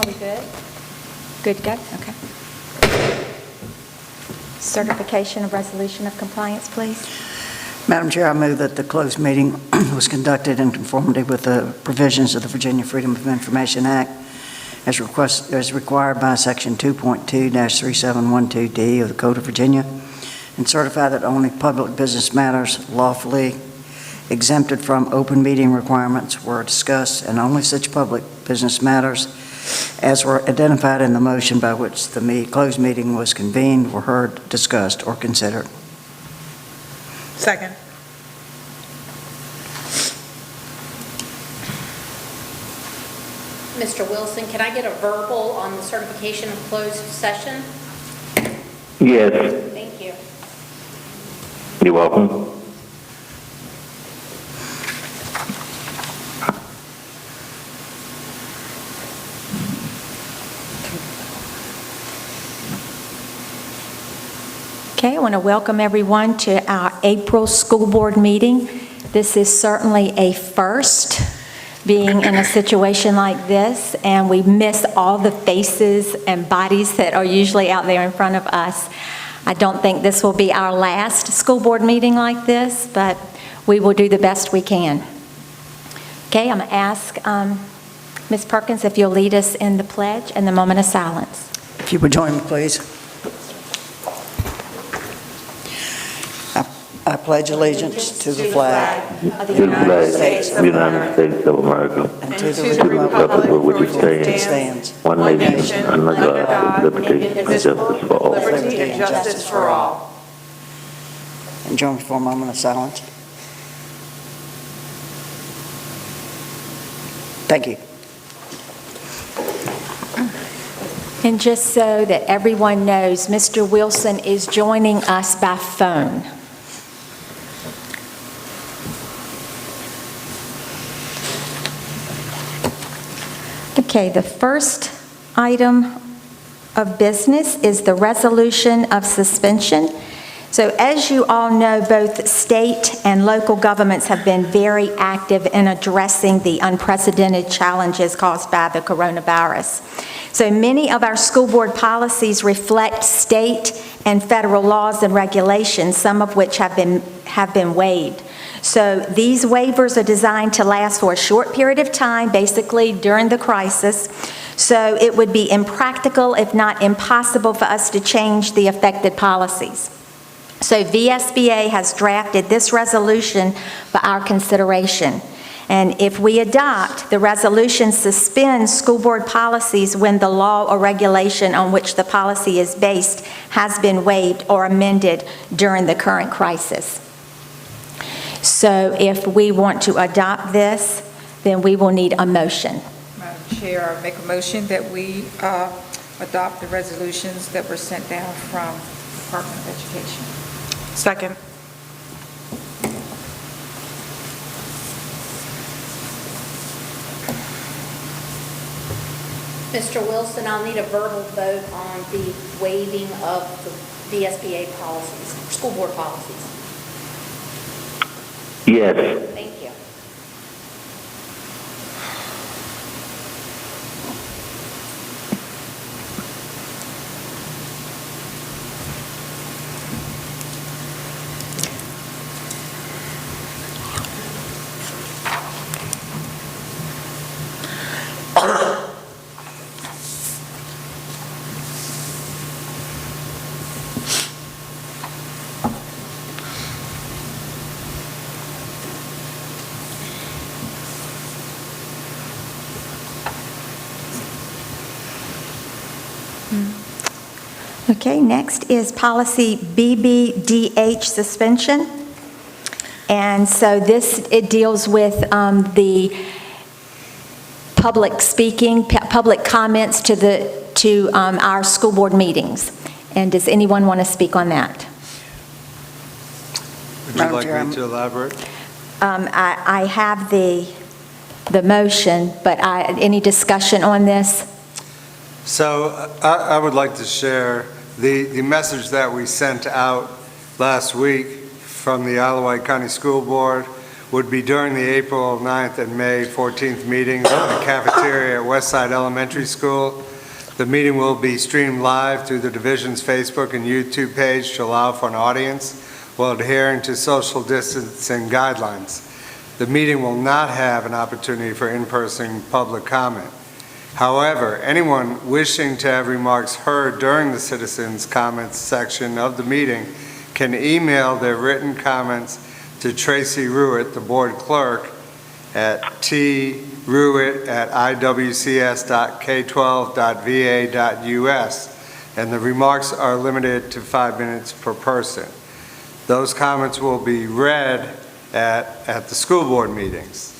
Are we good? Good to go? Okay. Certification of resolution of compliance, please. Madam Chair, I move that the closed meeting was conducted in conformity with the provisions of the Virginia Freedom of Information Act as required by Section 2.2-3712D of the Code of Virginia, and certify that only public business matters lawfully exempted from open meeting requirements were discussed, and only such public business matters as were identified in the motion by which the closed meeting was convened were heard, discussed, or considered. Second. Mr. Wilson, can I get a verbal on the certification of closed session? Yes. Thank you. You're welcome. Okay, I want to welcome everyone to our April school board meeting. This is certainly a first, being in a situation like this, and we miss all the faces and bodies that are usually out there in front of us. I don't think this will be our last school board meeting like this, but we will do the best we can. Okay, I'm going to ask Ms. Perkins if you'll lead us in the pledge and the moment of silence. If you would join me, please. I pledge allegiance to the flag Of the To the United flag States of the United States of America, and to the to the republic for which it stands, stands, one nation, under God, liberty, and justice for all. Liberty and justice for all. and join me for a moment of silence. Thank you. And just so that everyone knows, Mr. Wilson is joining us by phone. Okay, the first item of business is the resolution of suspension. So as you all know, both state and local governments have been very active in addressing the unprecedented challenges caused by the coronavirus. So many of our school board policies reflect state and federal laws and regulations, some of which have been waived. So these waivers are designed to last for a short period of time, basically during the crisis. So it would be impractical, if not impossible, for us to change the affected policies. So VSBA has drafted this resolution for our consideration. And if we adopt, the resolution suspends school board policies when the law or regulation on which the policy is based has been waived or amended during the current crisis. So if we want to adopt this, then we will need a motion. Madam Chair, I make a motion that we adopt the resolutions that were sent down from the Department of Education. Second. Mr. Wilson, I'll need a verbal vote on the waiving of the VSBA policies, school board policies. Yes. Thank you. Okay, next is policy BBDH suspension. And so it deals with the public speaking, public comments to our school board meetings. And does anyone want to speak on that? Would you like me to elaborate? I have the motion, but any discussion on this? So I would like to share the message that we sent out last week from the Isle of Wight County School Board would be during the April 9th and May 14th meetings in the cafeteria at Westside Elementary School. The meeting will be streamed live through the division's Facebook and YouTube page to allow for an audience while adhering to social distancing guidelines. The meeting will not have an opportunity for in-person public comment. However, anyone wishing to have remarks heard during the citizens' comments section of the meeting can email their written comments to Tracy Ruitt, the board clerk, at truitt@iwcs.k12.va.us, and the remarks are limited to 5 minutes per person. Those comments will be read at the school board meetings.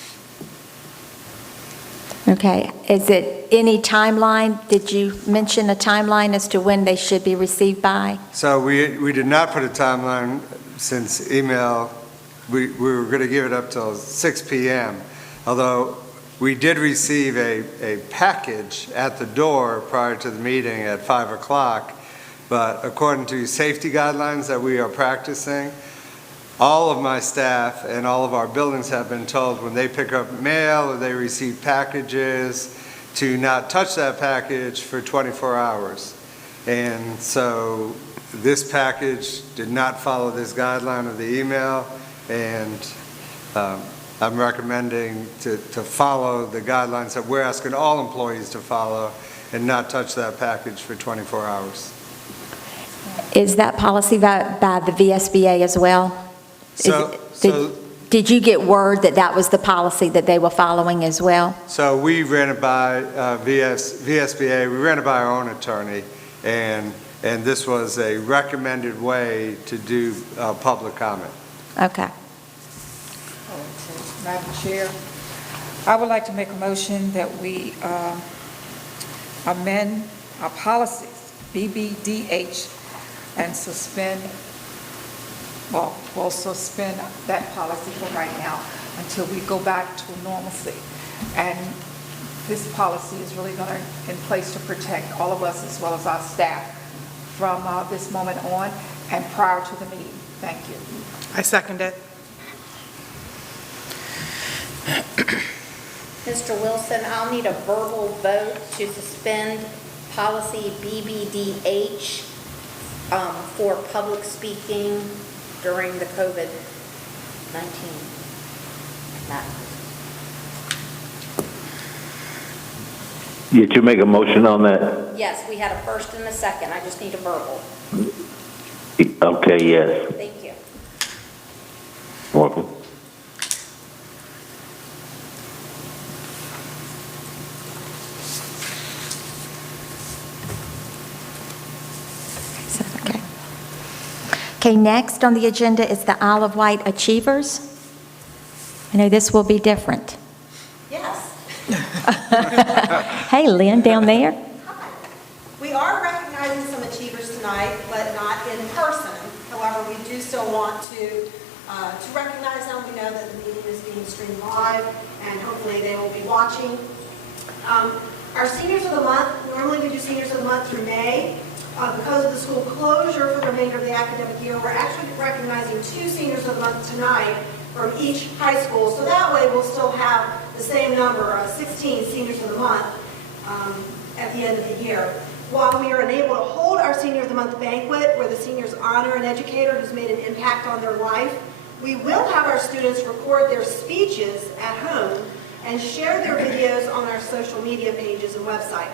Okay, is it any timeline? Did you mention a timeline as to when they should be received by? So we did not put a timeline since email, we were going to give it up till 6 p.m., although we did receive a package at the door prior to the meeting at 5 o'clock, but according to safety guidelines that we are practicing, all of my staff and all of our buildings have been told when they pick up mail or they receive packages to not touch that package for 24 hours. And so this package did not follow this guideline of the email, and I'm recommending to follow the guidelines that we're asking all employees to follow and not touch that package for 24 hours. Is that policy by the VSBA as well? Did you get word that that was the policy that they were following as well? So we ran it by VSBA, we ran it by our own attorney, and this was a recommended way to do public comment. Okay. Madam Chair, I would like to make a motion that we amend our policies, BBDH, and suspend, we'll suspend that policy for right now until we go back to normalcy. And this policy is really going to in place to protect all of us as well as our staff from this moment on and prior to the meeting. Thank you. I second it. Mr. Wilson, I'll need a verbal vote to suspend policy BBDH for public speaking during the COVID-19 matter. Did you make a motion on that? Yes, we had a first and a second. I just need a verbal. Okay, yes. Thank you. Welcome. Okay, next on the agenda is the Isle of Wight Achievers. I know this will be different. Yes. Hey, Lynn, down there. Hi. We are recognizing some achievers tonight, but not in person. However, we do still want to recognize them. We know that the meeting is being streamed live, and hopefully they will be watching. Our Seniors of the Month, normally we do Seniors of the Month through May. Because of the school closure for the remainder of the academic year, we're actually recognizing 2 Seniors of the Month tonight from each high school. So that way we'll still have the same number of 16 Seniors of the Month at the end of the year. While we are unable to hold our Senior of the Month banquet, where the seniors honor an educator who's made an impact on their life, we will have our students record their speeches at home and share their videos on our social media pages and website.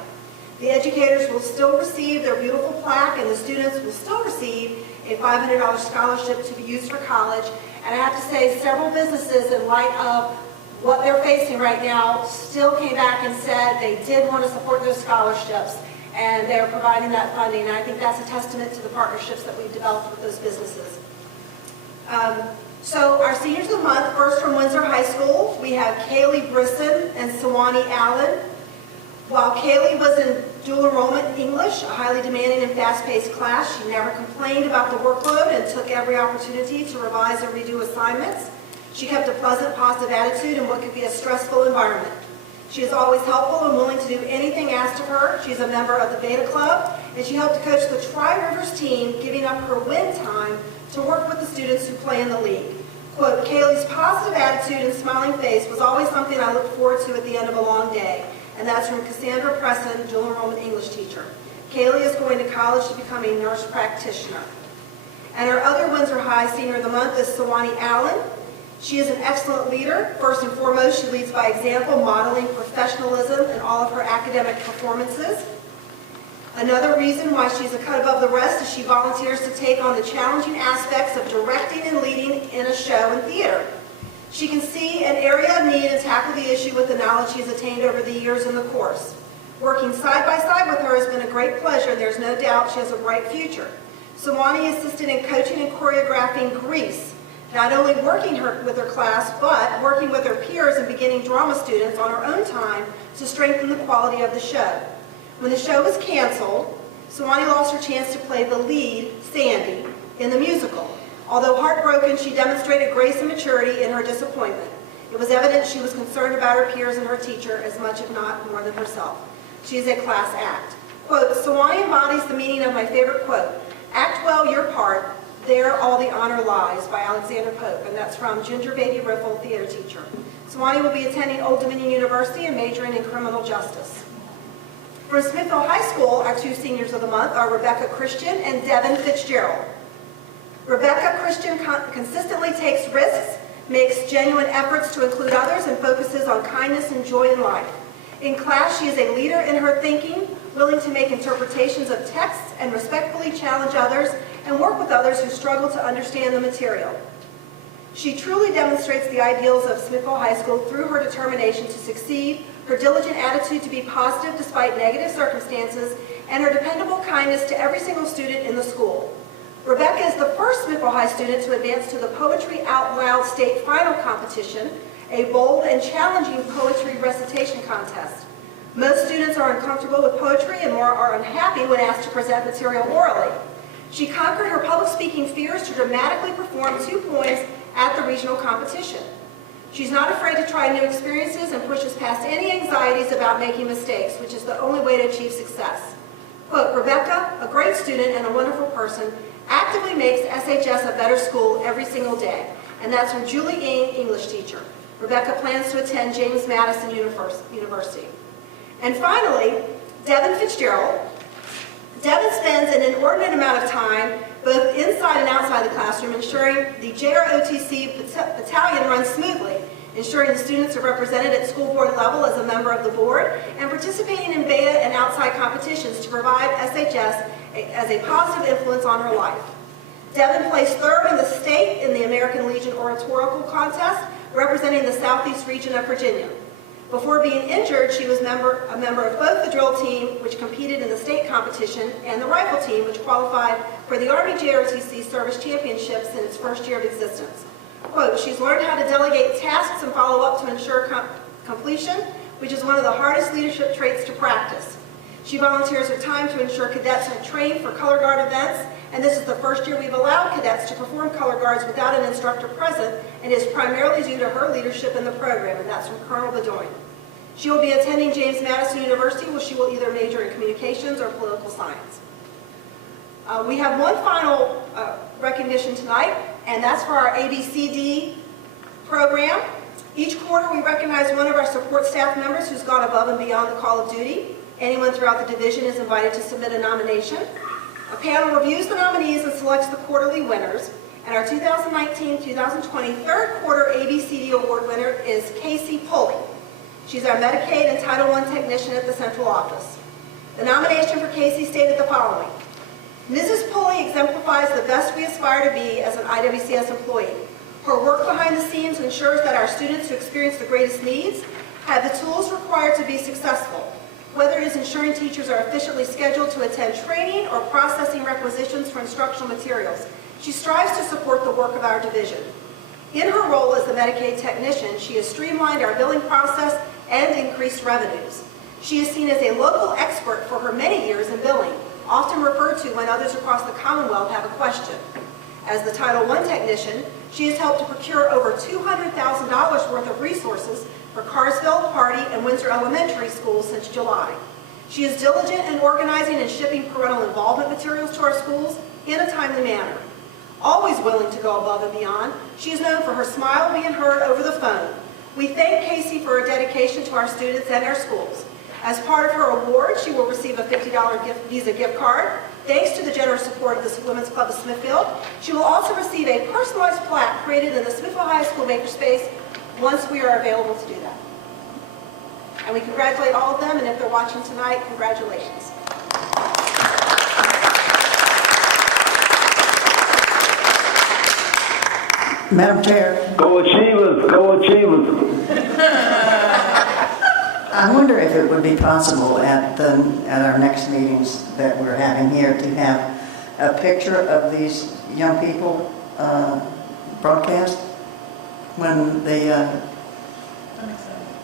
The educators will still receive their beautiful plaque, and the students will still receive a $500 scholarship to be used for college. And I have to say, several businesses, in light of what they're facing right now, still came back and said they did want to support those scholarships, and they're providing that funding. And I think that's a testament to the partnerships that we've developed with those businesses. So our Seniors of the Month, first from Windsor High School, we have Kaylee Brisson and Sawani Allen. While Kaylee was in dual enrollment English, a highly demanding and fast-paced class, she never complained about the workload and took every opportunity to revise and redo assignments. She kept a pleasant, positive attitude in what could be a stressful environment. She is always helpful and willing to do anything asked of her. She's a member of the Beta Club, and she helped to coach the Tri-Rivers team, giving up her win time to work with the students who play in the league. Quote, Kaylee's positive attitude and smiling face was always something I looked forward to at the end of a long day. And that's from Cassandra Presson, dual enrollment English teacher. Kaylee is going to college to become a nurse practitioner. And our other Windsor High Senior of the Month is Sawani Allen. She is an excellent leader. First and foremost, she leads by example, modeling professionalism in all of her academic performances. Another reason why she's a cut above the rest is she volunteers to take on the challenging aspects of directing and leading in a show and theater. She can see an area of need and tackle the issue with the knowledge she's attained over the years in the course. Working side by side with her has been a great pleasure, and there's no doubt she has a bright future. Sawani assisted in coaching and choreographing Grease, not only working with her class, but working with her peers and beginning drama students on her own time to strengthen the quality of the show. When the show was canceled, Sawani lost her chance to play the lead, Sandy, in the musical. Although heartbroken, she demonstrated grace and maturity in her disappointment. It was evident she was concerned about her peers and her teacher as much, if not more, than herself. She is a class act. Quote, Sawani embodies the meaning of my favorite quote, act well your part, there all the honor lies, by Alexander Pope, and that's from Ginger Baby Riffle, theater teacher. Sawani will be attending Old Dominion University and majoring in criminal justice. From Smithville High School, our two seniors of the month are Rebecca Christian and Devin Fitzgerald. Rebecca Christian consistently takes risks, makes genuine efforts to include others, and focuses on kindness and joy in life. In class, she is a leader in her thinking, willing to make interpretations of texts and respectfully challenge others and work with others who struggle to understand the material. She truly demonstrates the ideals of Smithville High School through her determination to succeed, her diligent attitude to be positive despite negative circumstances, and her dependable kindness to every single student in the school. Rebecca is the first Smithville High student to advance to the Poetry Out Loud State Final Competition, a bold and challenging poetry recitation contest. Most students are uncomfortable with poetry and more are unhappy when asked to present material orally. She conquered her public speaking fears to dramatically perform 2 poems at the regional competition. She's not afraid to try new experiences and pushes past any anxieties about making mistakes, which is the only way to achieve success. Quote, Rebecca, a great student and a wonderful person, actively makes SHS a better school every single day. And that's from Julie Ng, English teacher. Rebecca plans to attend James Madison University. And finally, Devin Fitzgerald. Devin spends an inordinate amount of time both inside and outside the classroom ensuring the JROTC battalion runs smoothly, ensuring the students are represented at school board level as a member of the board, and participating in beta and outside competitions to provide SHS as a positive influence on her life. Devin placed third in the state in the American Legion Oratorical Contest, representing the Southeast region of Virginia. Before being injured, she was a member of both the drill team, which competed in the state competition, and the rifle team, which qualified for the Army JROTC Service Championships in its first year of existence. Quote, she's learned how to delegate tasks and follow up to ensure completion, which is one of the hardest leadership traits to practice. She volunteers her time to ensure cadets are trained for color guard events, and this is the first year we've allowed cadets to perform color guards without an instructor present, and is primarily due to her leadership in the program, and that's from Colonel Bedoin. She will be attending James Madison University, where she will either major in communications or political science. We have one final recognition tonight, and that's for our ABCD program. Each quarter we recognize one of our support staff members who's gone above and beyond the call of duty. Anyone throughout the division is invited to submit a nomination. A panel reviews the nominees and selects the quarterly winners. And our 2019-2020 third quarter ABCD award winner is Casey Pulley. She's our Medicaid and Title I technician at the central office. The nomination for Casey stated the following. Mrs. Pulley exemplifies the best we aspire to be as an IWCS employee. Her work behind the scenes ensures that our students who experience the greatest needs have the tools required to be successful, whether it is ensuring teachers are efficiently scheduled to attend training or processing requisitions for instructional materials. She strives to support the work of our division. In her role as the Medicaid technician, she has streamlined our billing process and increased revenues. She is seen as a local expert for her many years in billing, often referred to when others across the Commonwealth have a question. As the Title I technician, she has helped to procure over $200,000 worth of resources for Carsville, Hardy, and Windsor Elementary schools since July. She is diligent in organizing and shipping parental involvement materials to our schools in a timely manner. always willing to go above and beyond. She is known for her smile being heard over the phone. We thank Casey for her dedication to our students and our schools. As part of her award, she will receive a $50 Visa gift card. Thanks to the generous support of the Women's Club of Smithville, she will also receive a personalized plaque created in the Smithville High School makerspace once we are available to do that. And we congratulate all of them, and if they're watching tonight, congratulations. Madam Chair, Go Achievers, go Achievers. I wonder if it would be possible at our next meetings that we're having here to have a picture of these young people broadcast when they.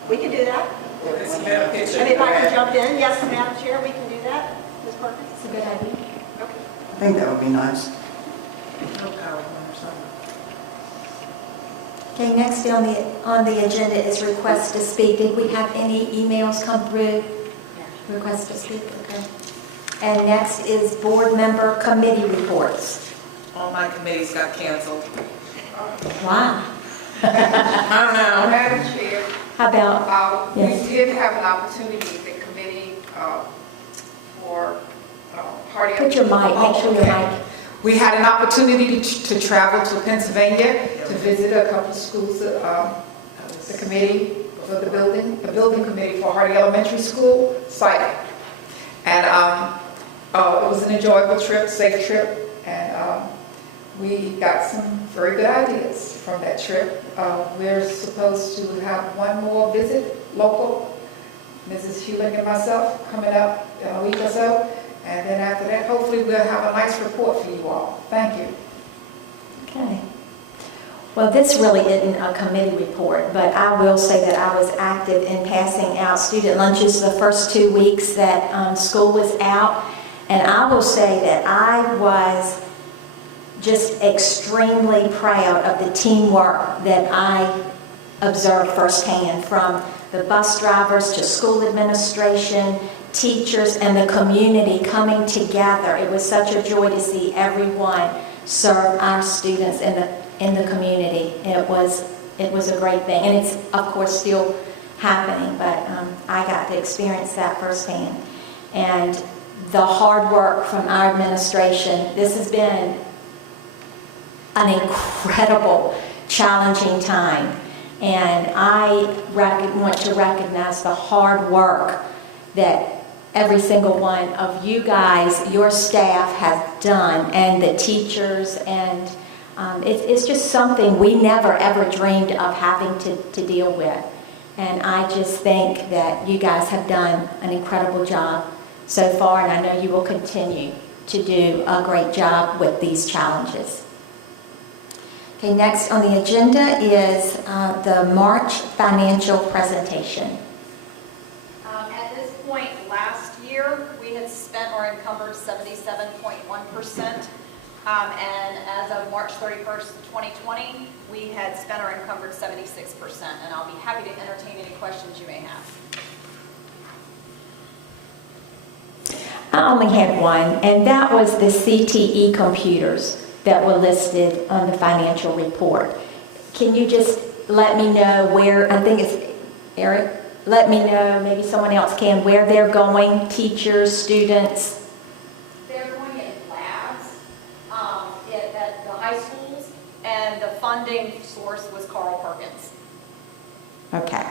We can do that. And if I can jump in, yes, Madam Chair, we can do that. Ms. Parker? It's a good idea. Okay. I think that would be nice. Okay, next on the agenda is request to speak. Did we have any emails come through? Request to speak, okay. And next is board member committee reports. All my committees got canceled. Wow. I don't know. Madam Chair, How about, yes. we did have an opportunity, the committee, for party. Put your mic, make sure your mic. We had an opportunity to travel to Pennsylvania to visit a couple of schools, the committee for the building committee for Hardy Elementary School site. And it was an enjoyable trip, safe trip, and we got some very good ideas from that trip. We're supposed to have one more visit, local, Mrs. Hewlett and myself, coming up in a week or so. And then after that, hopefully we'll have a nice report for you all. Thank you. Okay. Well, this really isn't a committee report, but I will say that I was active in passing out student lunches the first 2 weeks that school was out. And I will say that I was just extremely proud of the teamwork that I observed firsthand, from the bus drivers to school administration, teachers, and the community coming together. It was such a joy to see everyone serve our students in the community. It was a great thing, and it's of course still happening, but I got to experience that firsthand. And the hard work from our administration. This has been an incredible, challenging time, and I want to recognize the hard work that every single one of you guys, your staff, has done, and the teachers, and it's just something we never ever dreamed of having to deal with. And I just think that you guys have done an incredible job so far, and I know you will continue to do a great job with these challenges. Okay, next on the agenda is the March financial presentation. At this point last year, we had spent or encumbered 77.1%. And as of March 31st, 2020, we had spent or encumbered 76%. And I'll be happy to entertain any questions you may have. I only had one, and that was the CTE computers that were listed on the financial report. Can you just let me know where, I think it's Eric, let me know, maybe someone else can, where they're going, teachers, students? They're going in labs at the high schools, and the funding source was Carl Perkins. Okay.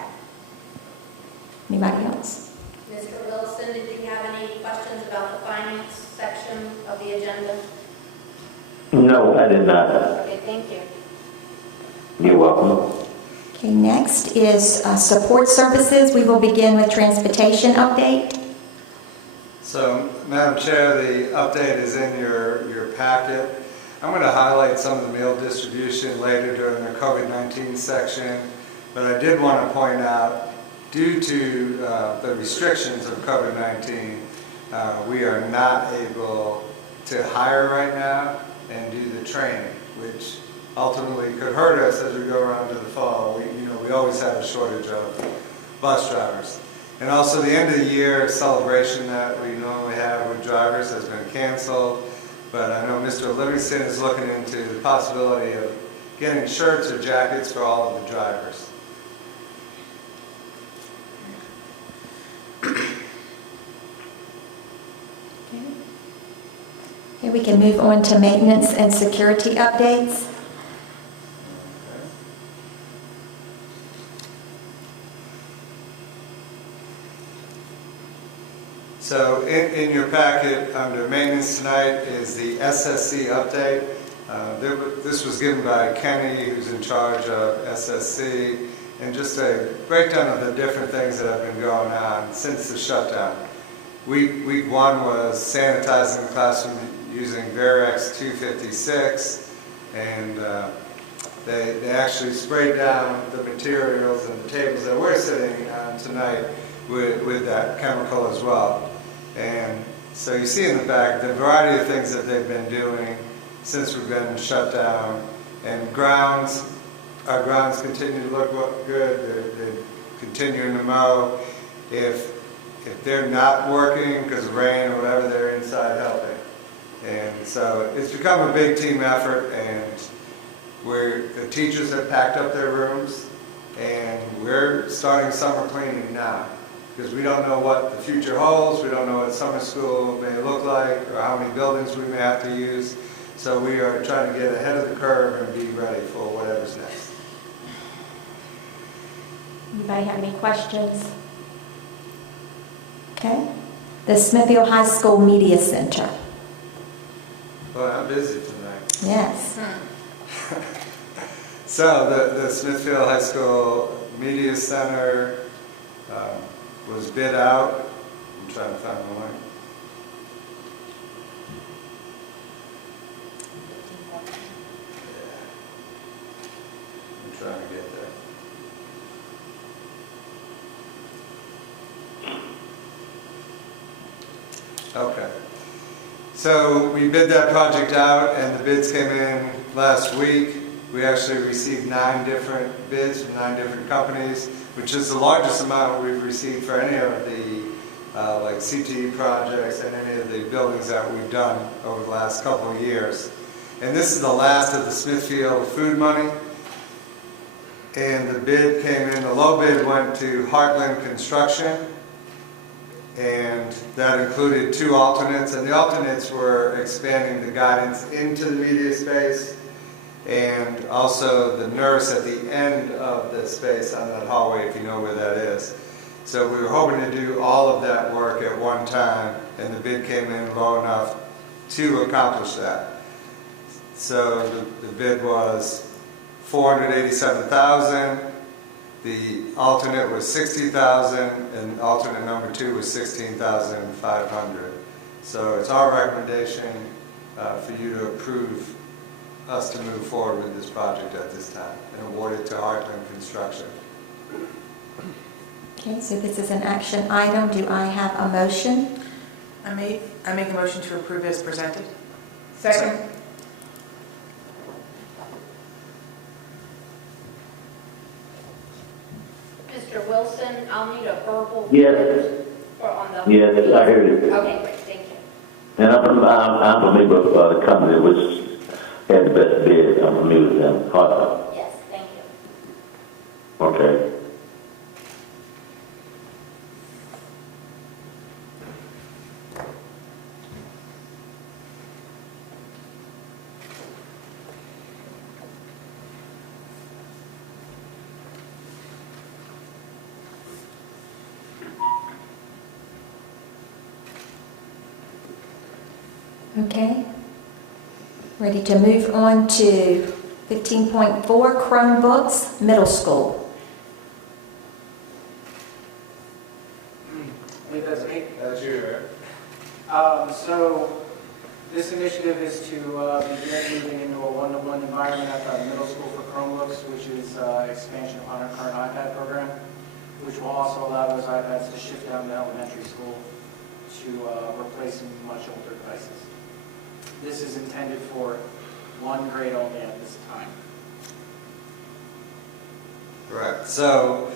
Anybody else? Mr. Wilson, did you have any questions about the finance section of the agenda? No, I did not. Okay, thank you. You're welcome. Okay, next is support services. We will begin with transportation update. So, Madam Chair, the update is in your packet. I'm going to highlight some of the meal distribution later during the COVID-19 section, but I did want to point out, due to the restrictions of COVID-19, we are not able to hire right now and do the training, which ultimately could hurt us as we go around to the fall. We always have a shortage of bus drivers. And also the end of the year celebration that we normally have with drivers has been canceled. but I know Mr. Livingston is looking into the possibility of getting shirts or jackets for all of the drivers. Okay, we can move on to maintenance and security updates. So in your packet, under maintenance tonight, is the SSC update. This was given by Kenny, who's in charge of SSC, and just a breakdown of the different things that have been going on since the shutdown. Week one was sanitizing the classroom using Verex 256, and they actually sprayed down the materials and the tables that we're sitting on tonight with that chemical as well. And so you see in the back the variety of things that they've been doing since we've been shut down. And our grounds continue to look good. They're continuing to mow. If they're not working because of rain or whatever, they're inside helping. And so it's become a big team effort, and the teachers have packed up their rooms, and we're starting summer cleaning now, because we don't know what the future holds. We don't know what summer school may look like or how many buildings we may have to use. So we are trying to get ahead of the curve and be ready for whatever's next. Anybody have any questions? Okay. The Smithville High School Media Center. Well, I'm busy tonight. Yes. So the Smithville High School Media Center was bid out. I'm trying to find the link. I'm trying to get there. Okay. So we bid that project out, and the bids came in last week. We actually received 9 different bids from 9 different companies, which is the largest amount we've received for any of the like CTE projects and any of the buildings that we've done over the last couple of years. And this is the last of the Smithfield food money. And the bid came in, the low bid went to Heartland Construction, and that included 2 alternates, and the alternates were expanding the guidance into the media space, and also the nurse at the end of the space on that hallway, if you know where that is. So we were hoping to do all of that work at one time, and the bid came in low enough to accomplish that. So the bid was $487,000. The alternate was $60,000, and alternate number 2 was $16,500. So it's our recommendation for you to approve us to move forward with this project at this time and award it to Heartland Construction. Okay, so this is an action item. Do I have a motion? I make a motion to approve as presented. Second. Mr. Wilson, I'll need a verbal. Yes. Or on the. Yes, I heard it. Okay, great, thank you. And I'm familiar with the company which had the best bid. I'm familiar with them. Hot. Yes, thank you. Okay. Okay. Ready to move on to 15.4 Chromebooks, middle school. It does me. That's you, So this initiative is to begin moving into a one-to-one environment at the middle school for Chromebooks, which is expansion upon our current iPad program, which will also allow those iPads to shift down to elementary school to replace some much older devices. This is intended for one grade only at this time. Correct. So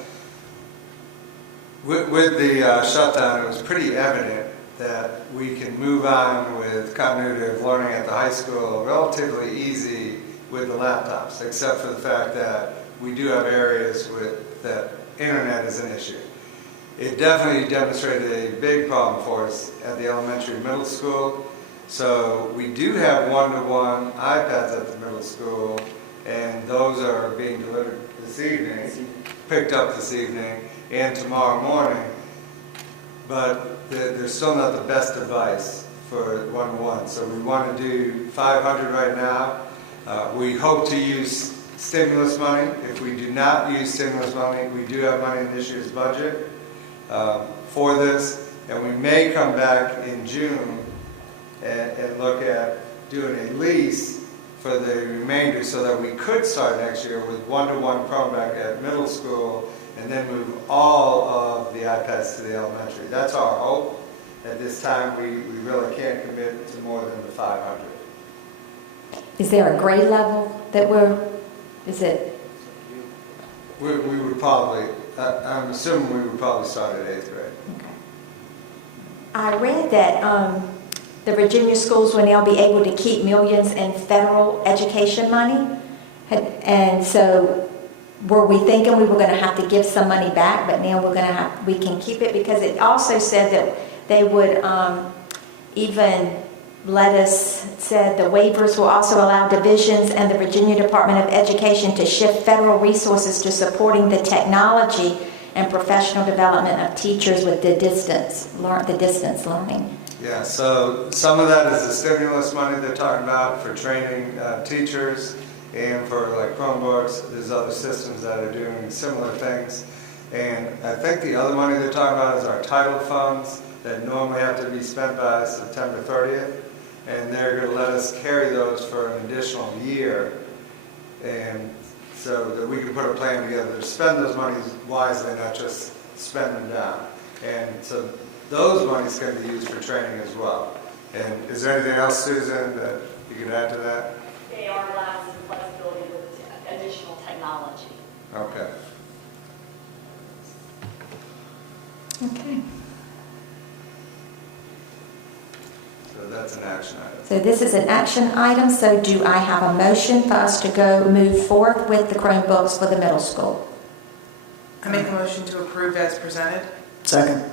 with the shutdown, it was pretty evident that we can move on with continuity of learning at the high school relatively easy with the laptops, except for the fact that we do have areas with that internet is an issue. It definitely demonstrated a big problem for us at the elementary and middle school. So we do have one-to-one iPads at the middle school, and those are being delivered this evening, picked up this evening, and tomorrow morning. But they're still not the best device for one-to-one. So we want to do 500 right now. We hope to use stimulus money. If we do not use stimulus money, we do have money in this year's budget for this, and we may come back in June and look at doing a lease for the remainder so that we could start next year with one-to-one Chromebook at middle school and then move all of the iPads to the elementary. That's our hope. At this time, we really can't commit to more than the 500. Is there a grade level that is it? We would probably, I'm assuming we would probably start at 8th grade. Okay. I read that the Virginia schools will now be able to keep millions in federal education money. And so were we thinking we were going to have to give some money back, but now we can keep it? Because it also said that they would even let us, said the waivers will also allow divisions and the Virginia Department of Education to shift federal resources to supporting the technology and professional development of teachers with the distance learning. Yeah, so some of that is the stimulus money they're talking about for training teachers and for like Chromebooks. There's other systems that are doing similar things. And I think the other money they're talking about is our title funds that normally have to be spent by September 30th. And they're going to let us carry those for an additional year. And so that we can put a plan together to spend those monies wisely, not just spend them down. And so those monies can be used for training as well. And is there anything else, Susan, that you could add to that? They are allowed some flexibility with additional technology. Okay. Okay. So that's an action item. So this is an action item, so do I have a motion for us to move forth with the Chromebooks for the middle school? I make a motion to approve as presented. Second.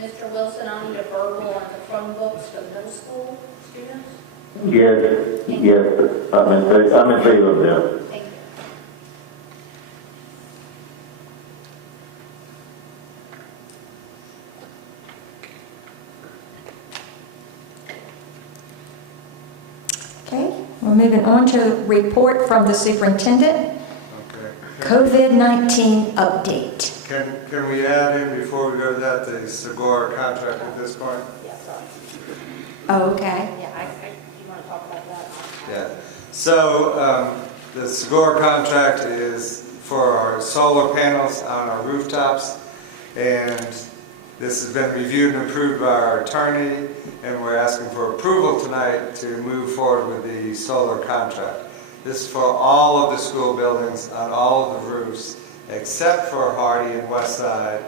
Mr. Wilson, I'll need a verbal on the Chromebooks for the middle school students. Yes, I'm in favor of them. Thank you. Okay, we're moving on to report from the superintendent. Okay. COVID-19 update. Can we add in, before we go to that, the Segura contract at this point? Yeah, sorry. Oh, okay. Yeah, you want to talk about that? Yeah. So the Segura contract is for our solar panels on our rooftops, and this has been reviewed and approved by our attorney, and we're asking for approval tonight to move forward with the solar contract. This is for all of the school buildings on all of the roofs, except for Hardy and West Side,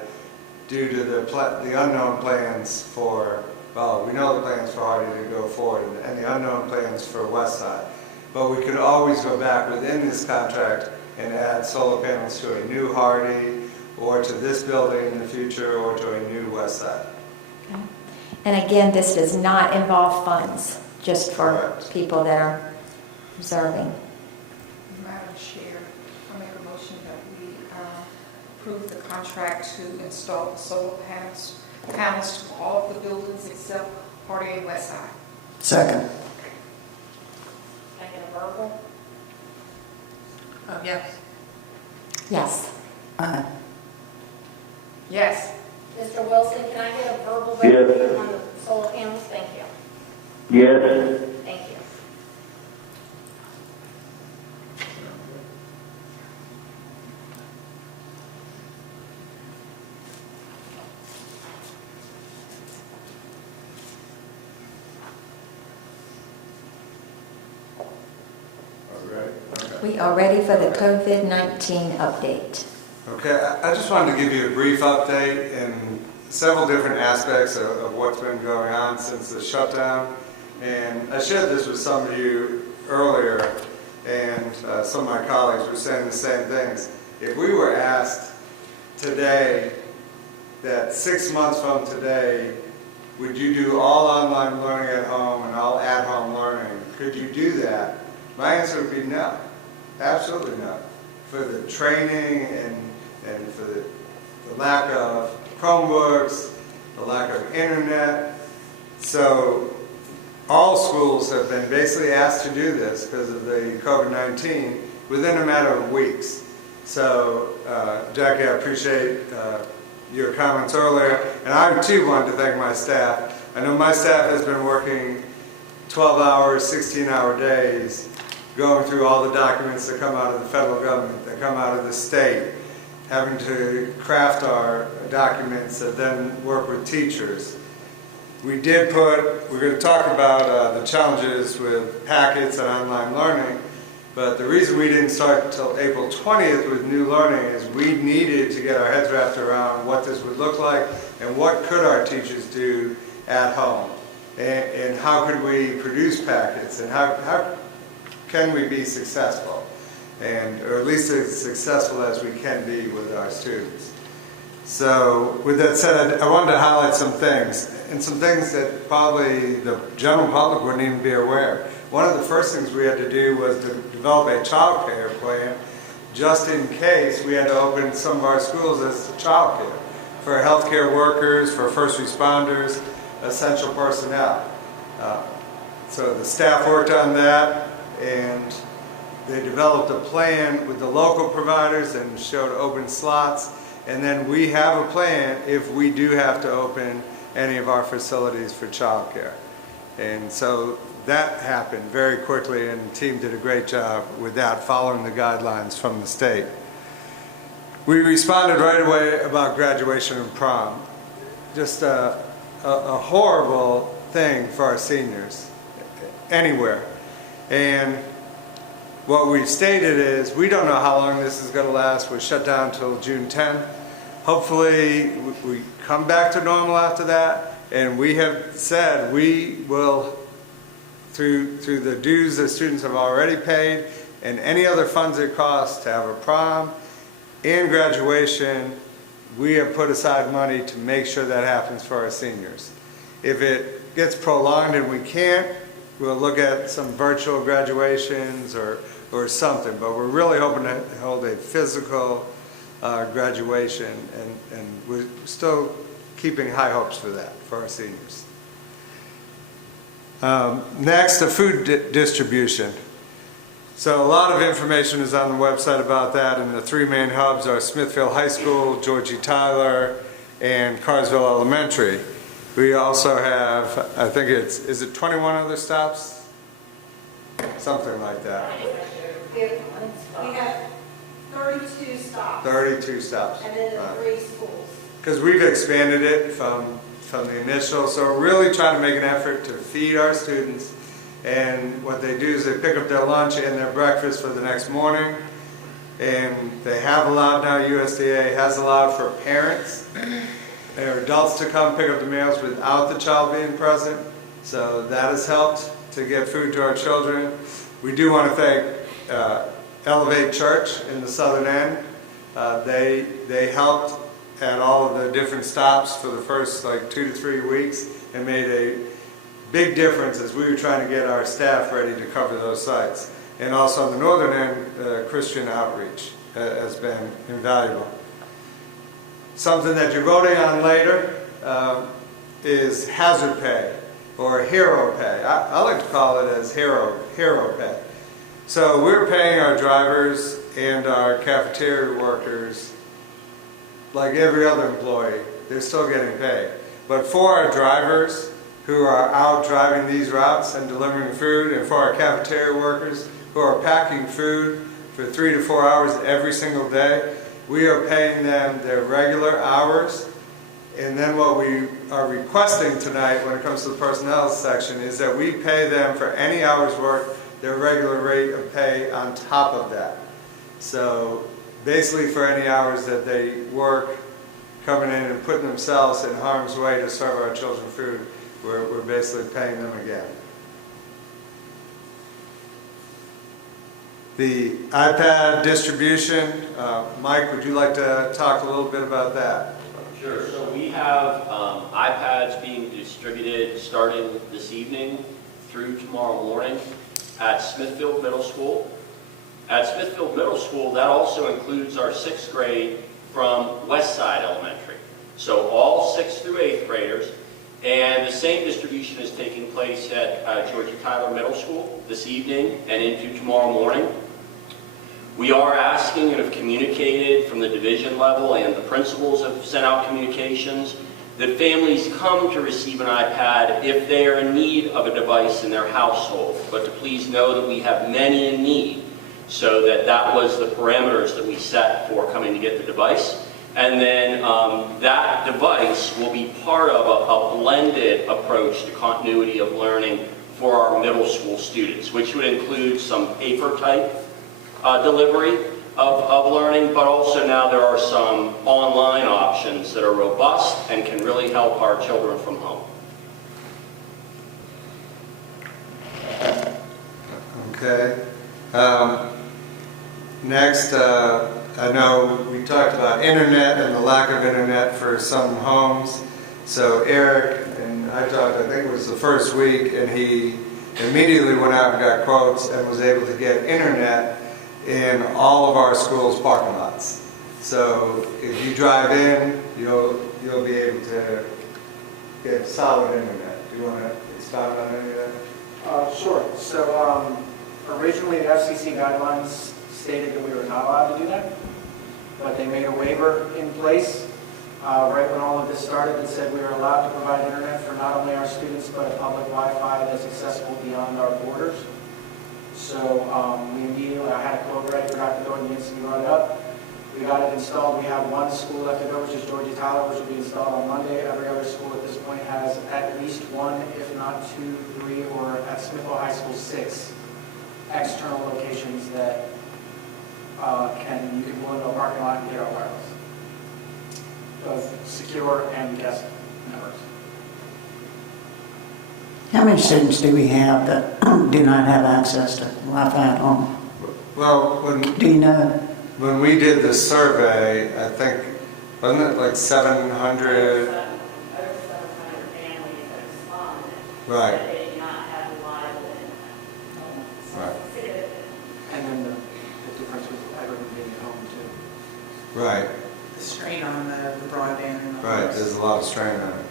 due to the unknown plans for, well, we know the plans for Hardy to go forward, and the unknown plans for West Side. But we could always go back within this contract and add solar panels to a new Hardy, or to this building in the future, or to a new West Side. Okay. And again, this does not involve funds, just for Correct. people that are observing. Madam Chair, I make a motion that we approve the contract to install the solar panels to all of the buildings except Hardy and West Side. Second. Can I get a verbal? Oh, yes. Yes. Aye. Yes. Mr. Wilson, can I get a verbal Yes. vote on the solar panels? Thank you. Yes, Thank you. All right. Okay. We are ready for the COVID-19 update. Okay, I just wanted to give you a brief update in several different aspects of what's been going on since the shutdown. And I shared this with some of you earlier, and some of my colleagues were saying the same things. If we were asked today that 6 months from today, would you do all online learning at home and all at-home learning? Could you do that? My answer would be no, absolutely no. For the training and for the lack of Chromebooks, the lack of internet. So all schools have been basically asked to do this because of the COVID-19 within a matter of weeks. So Jackie, I appreciate your comments earlier, and I too wanted to thank my staff. I know my staff has been working 12-hour, 16-hour days, going through all the documents that come out of the federal government, that come out of the state, having to craft our documents that then work with teachers. We're going to talk about the challenges with packets and online learning, but the reason we didn't start until April 20th with new learning is we needed to get our heads wrapped around what this would look like and what could our teachers do at home, and how could we produce packets, and how can we be successful, or at least as successful as we can be with our students. So with that said, I wanted to highlight some things, and some things that probably the general public wouldn't even be aware. One of the first things we had to do was to develop a childcare plan, just in case we had to open some of our schools as childcare for healthcare workers, for first responders, essential personnel. So the staff worked on that, and they developed a plan with the local providers and showed open slots. And then we have a plan if we do have to open any of our facilities for childcare. And so that happened very quickly, and the team did a great job with that, following the guidelines from the state. We responded right away about graduation and prom. Just a horrible thing for our seniors, anywhere. And what we've stated is we don't know how long this is going to last. We're shut down until June 10th. Hopefully we come back to normal after that, and we have said we will, through the dues that students have already paid and any other funds it costs to have a prom and graduation, we have put aside money to make sure that happens for our seniors. If it gets prolonged and we can't, we'll look at some virtual graduations or something, but we're really hoping to hold a physical graduation, and we're still keeping high hopes for that for our seniors. Next, the food distribution. So a lot of information is on the website about that, and the three main hubs are Smithville High School, Georgie Tyler, and Carsville Elementary. We also have, I think is it 21 other stops? Something like that. We have 32 stops. 32 stops. And then in 3 schools. Because we've expanded it from the initial, so we're really trying to make an effort to feed our students. And what they do is they pick up their lunch and their breakfast for the next morning. And they have allowed now, USDA has allowed for parents or adults to come pick up the meals without the child being present. So that has helped to get food to our children. We do want to thank Elevate Church in the southern end. They helped at all of the different stops for the first 2 to 3 weeks and made a big difference as we were trying to get our staff ready to cover those sites. And also on the northern end, Christian outreach has been invaluable. Something that you're voting on later is hazard pay or hero pay. I like to call it as hero pay. So we're paying our drivers and our cafeteria workers like every other employee. They're still getting paid. But for our drivers who are out driving these routes and delivering food, and for our cafeteria workers who are packing food for 3 to 4 hours every single day, we are paying them their regular hours. And then what we are requesting tonight when it comes to the personnel section is that we pay them for any hours worked their regular rate of pay on top of that. So basically for any hours that they work, coming in and putting themselves in harm's way to serve our children food, we're basically paying them again. The iPad distribution, Mike, would you like to talk a little bit about that? Sure. So we have iPads being distributed starting this evening through tomorrow morning at Smithville Middle School. At Smithville Middle School, that also includes our 6th grade from West Side Elementary. So all 6th through 8th graders. And the same distribution is taking place at Georgia Tyler Middle School this evening and into tomorrow morning. We are asking and have communicated from the division level, and the principals have sent out communications, that families come to receive an iPad if they are in need of a device in their household. But to please know that we have many in need, so that was the parameters that we set for coming to get the device. And then that device will be part of a blended approach to continuity of learning for our middle school students, which would include some paper type delivery of learning, but also now there are some online options that are robust and can really help our children from home. Okay. Next, I know we talked about internet and the lack of internet for some homes. So Eric and I talked, I think it was the first week, and he immediately went out and got quotes and was able to get internet in all of our schools' parking lots. So if you drive in, you'll be able to get solid internet. Do you want to expound on any of that? Sure. So originally the FCC guidelines stated that we were not allowed to do that, but they made a waiver in place right when all of this started that said we were allowed to provide internet for not only our students but a public Wi-Fi that's accessible beyond our borders. So we immediately, I had a code ready for Dr. Gordon and we brought it up. We got it installed. We have one school left to go, which is Georgia Tyler, which will be installed on Monday. Every other school at this point has at least one, if not 2, 3, or at Smithville High School, 6 external locations that you can go into a parking lot and get our wireless, both secure and guest networks. How many students do we have that do not have access to Wi-Fi at home? Well, Do you know? when we did the survey, I think, wasn't it like 700? Over 700 families that responded. Right. That they do not have reliable internet. Right. And then the difference with everyone being at home too. Right. The strain on the broadband and the Right, there's a lot of strain on it.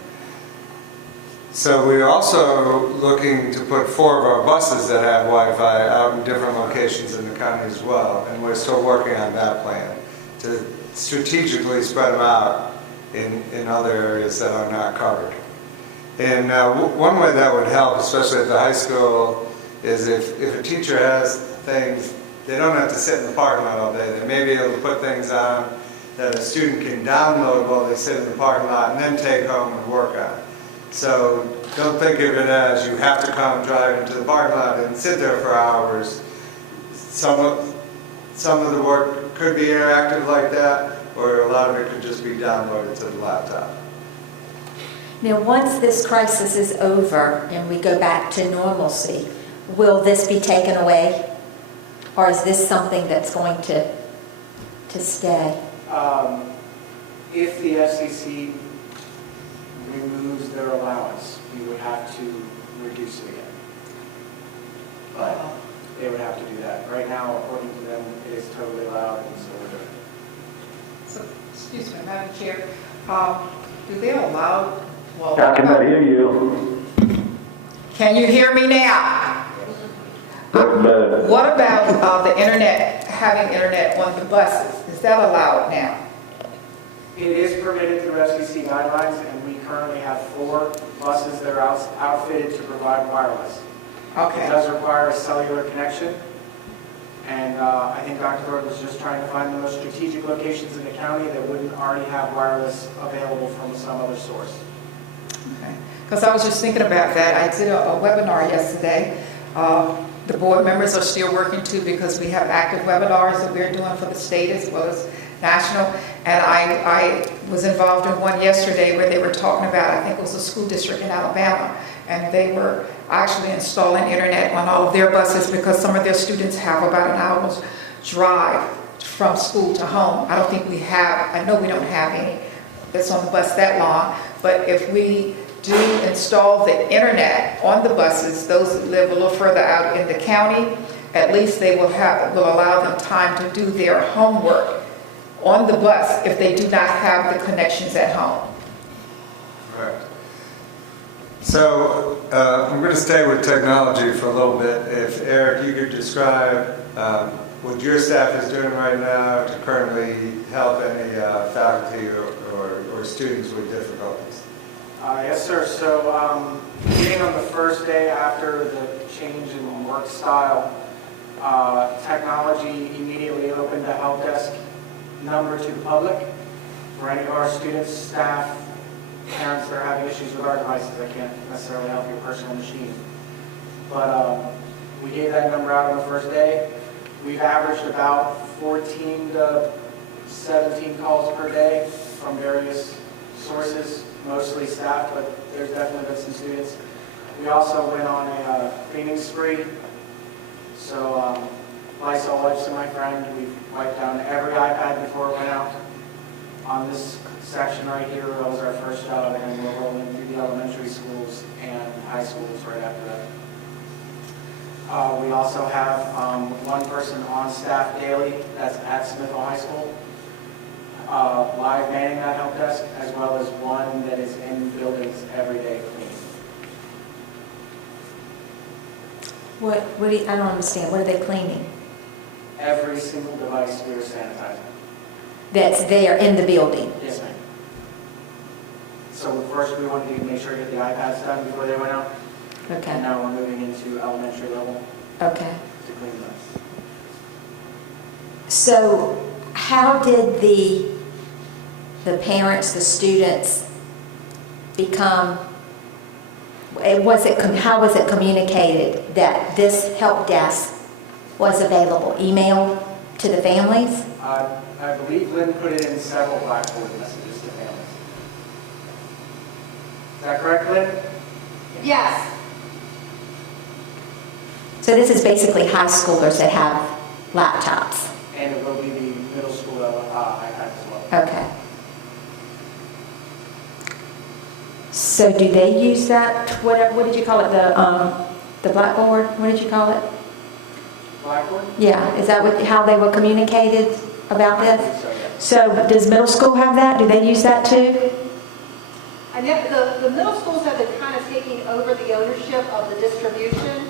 So we're also looking to put 4 of our buses that have Wi-Fi out in different locations in the county as well, and we're still working on that plan to strategically spread them out in other areas that are not covered. And one way that would help, especially at the high school, is if a teacher has things, they don't have to sit in the parking lot all day. They may be able to put things on that a student can download while they sit in the parking lot and then take home and work on. So don't think of it as you have to come drive into the parking lot and sit there for hours. Some of the work could be interactive like that, or a lot of it could just be downloaded to the laptop. Now, once this crisis is over and we go back to normalcy, will this be taken away? Or is this something that's going to stay? If the FCC removes their allowance, we would have to reduce it again. But they would have to do that. Right now, according to them, it is totally allowed, and so we're doing it. So, excuse me, Madam Chair, do they allow, well... I cannot hear you. Can you hear me now? What about the internet, having internet on the buses? Is that allowed now? It is permitted through FCC guidelines, and we currently have 4 buses that are outfitted to provide wireless. Okay. It does require a cellular connection, and I think Dr. Bird was just trying to find the most strategic locations in the county that wouldn't already have wireless available from some other source. Okay. Because I was just thinking about that. I did a webinar yesterday the board members are still working too, because we have active webinars that we're doing for the state as well as national. And I was involved in one yesterday where they were talking about, I think it was a school district in Alabama, and they were actually installing internet on all of their buses because some of their students have about an hour's drive from school to home. I don't think we have, I know we don't have any that's on the bus that long, but if we do install the internet on the buses, those that live a little further out in the county, at least they will allow them time to do their homework on the bus if they do not have the connections at home. Right. So I'm going to stay with technology for a little bit. If Eric, you could describe what your staff is doing right now to currently help any faculty or students with difficulties. Yes, sir. So beginning on the first day after the change in work style, technology immediately opened a help desk number to the public for any of our students, staff, parents that are having issues with our devices. I can't necessarily help your personal machine. But we gave that number out on the first day. We've averaged about 14 to 17 calls per day from various sources, mostly staff, but there's definitely been some students. We also went on a cleaning spree. So Lysol wipes, my friend, we wiped down every iPad before it went out. On this section right here, that was our first job, and we're rolling through the elementary schools and high schools right after that. We also have one person on staff daily that's at Smithville High School, live manning that help desk, as well as one that is in buildings every day cleaning. I don't understand. What are they cleaning? Every single device we are sanitizing. That's there in the building? Yes, ma'am. So first we wanted to make sure to get the iPads done before they went out. Okay. And now we're moving into elementary level Okay. to clean those. So how did the parents, the students become, how was it communicated that this help desk was available? Email to the families? I believe Lynn put it in several Blackboard messages to families. Is that correct, Lynn? Yes. So this is basically high schoolers that have laptops? And it will be the middle school iPad as well. Okay. So do they use that, what did you call it, the Blackboard? What did you call it? Blackboard? Yeah, is that how they were communicated about I this? think so, yeah. So does middle school have that? Do they use that too? And yet the middle schools have been kind of taking over the ownership of the distribution.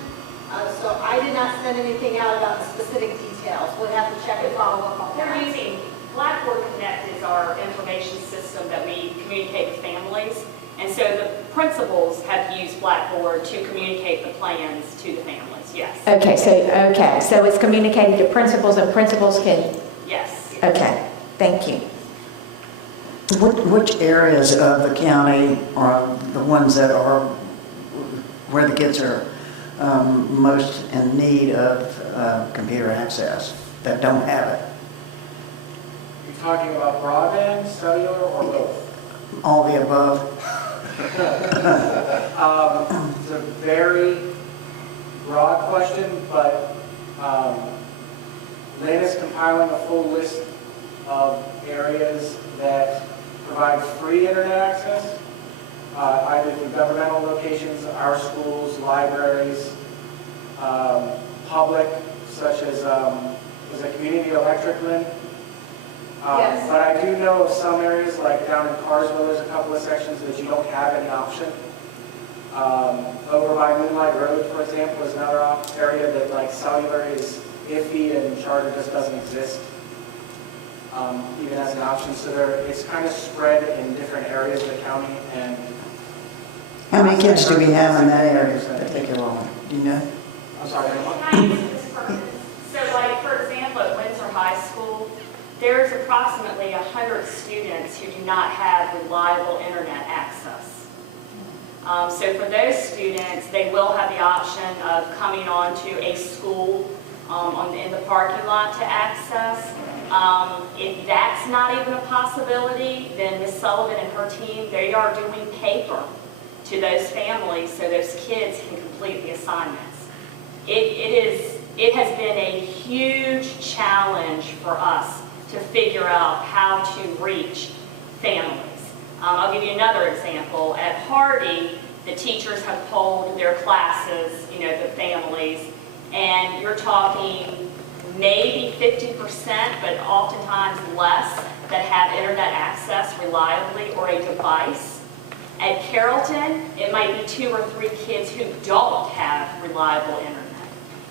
So I did not send anything out about the specific details. We'll have to check and follow up on They're that. using Blackboard Connect is our information system that we communicate with families. And so the principals have used Blackboard to communicate the plans to the families, yes. Okay, so it's communicated to principals and principals can, Yes. okay, thank you. Which areas of the county are the ones that are where the kids are most in need of computer access that don't have it? You're talking about broadband, cellular, or both? All the above? It's a very broad question, but Lynn is compiling a full list of areas that provide free internet access, either through governmental locations, our schools, libraries, public, such as, was it Community Electric, Lynn? Yes. But I do know of some areas, like down in Carsville, there's a couple of sections that you don't have any option. Over by Moonlight Road, for example, is another area that like cellular is iffy and charter just doesn't exist, even as an option. So it's kind of spread in different areas of the county. And How many kids do we have in that area particularly? Do you know? I'm sorry, Can I answer this question? So like, for example, at Windsor High School, there's approximately 100 students who do not have reliable internet access. So for those students, they will have the option of coming onto a school in the parking lot to access. If that's not even a possibility, then Ms. Sullivan and her team, they are doing paper to those families so those kids can complete the assignments. It has been a huge challenge for us to figure out how to reach families. I'll give you another example. At Hardy, the teachers have polled their classes, the families, and you're talking maybe 50%, but oftentimes less, that have internet access reliably or a device. At Carrollton, it might be 2 or 3 kids who don't have reliable internet.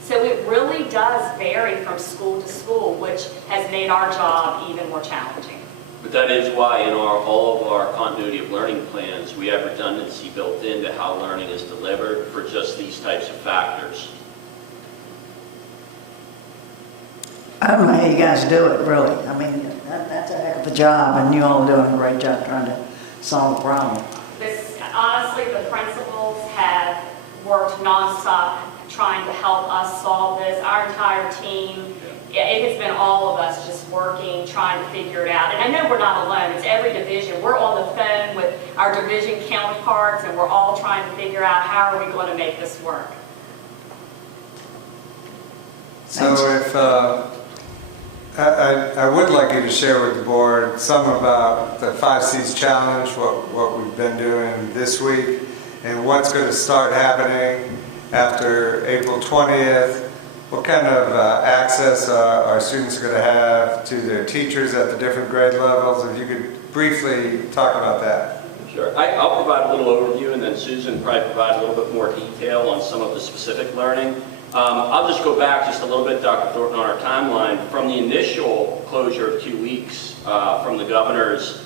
So it really does vary from school to school, which has made our job even more challenging. But that is why in all of our continuity of learning plans, we have redundancy built into how learning is delivered for just these types of factors. I don't know how you guys do it, really. I mean, that's a heck of a job, and you all are doing a great job trying to solve the problem. Honestly, the principals have worked nonstop trying to help us solve this. Our entire team, it has been all of us just working, trying to figure it out. And I know we're not alone. It's every division. We're on the phone with our division counterparts, and we're all trying to figure out how are we going to make this work. So if, I would like you to share with the board some about the 5 Cs challenge, what we've been doing this week, and what's going to start happening after April 20th. What kind of access our students are going to have to their teachers at the different grade levels? If you could briefly talk about that. Sure. I'll provide a little overview, and then Susan probably provide a little bit more detail on some of the specific learning. I'll just go back just a little bit, Dr. Thornton, on our timeline. From the initial closure of 2 weeks from the governor's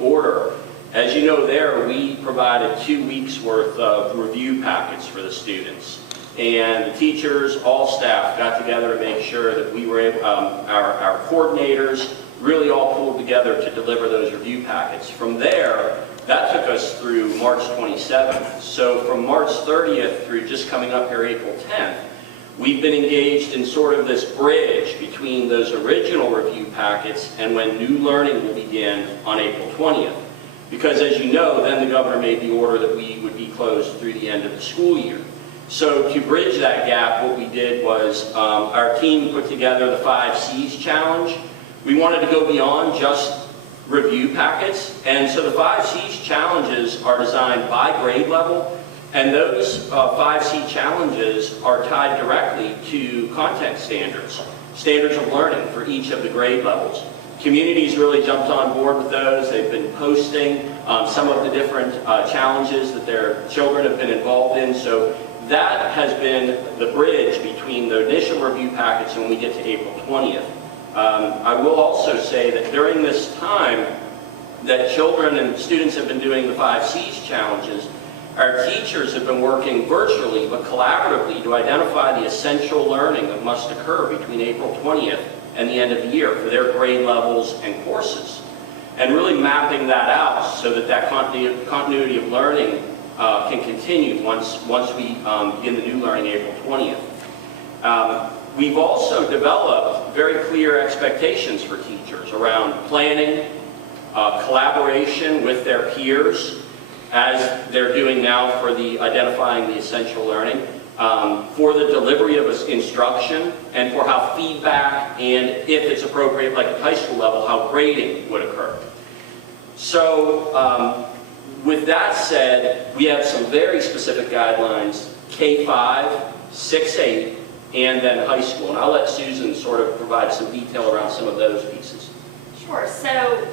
order, as you know there, we provided 2 weeks worth of review packets for the students. And the teachers, all staff got together to make sure that we were able, our coordinators really all pulled together to deliver those review packets. From there, that took us through March 27th. So from March 30th through just coming up here April 10th, we've been engaged in sort of this bridge between those original review packets and when new learning will begin on April 20th. Because as you know, then the governor made the order that we would be closed through the end of the school year. So to bridge that gap, what we did was our team put together the 5 Cs challenge. We wanted to go beyond just review packets, and so the 5 Cs challenges are designed by grade level, and those 5 C challenges are tied directly to content standards of learning for each of the grade levels. Communities really jumped on board with those. They've been posting some of the different challenges that their children have been involved in, so that has been the bridge between the initial review packets and when we get to April 20th. I will also say that during this time that children and students have been doing the 5 Cs challenges, our teachers have been working virtually but collaboratively to identify the essential learning that must occur between April 20th and the end of the year for their grade levels and courses. And really mapping that out so that that continuity of learning can continue once we begin the new learning April 20th. We've also developed very clear expectations for teachers around planning, collaboration with their peers, as they're doing now for the identifying the essential learning, for the delivery of instruction, and for how feedback and, if it's appropriate, like at high school level, how grading would occur. So with that said, we have some very specific guidelines, K-5, 6-8, and then high school. And I'll let Susan sort of provide some detail around some of those pieces. Sure. So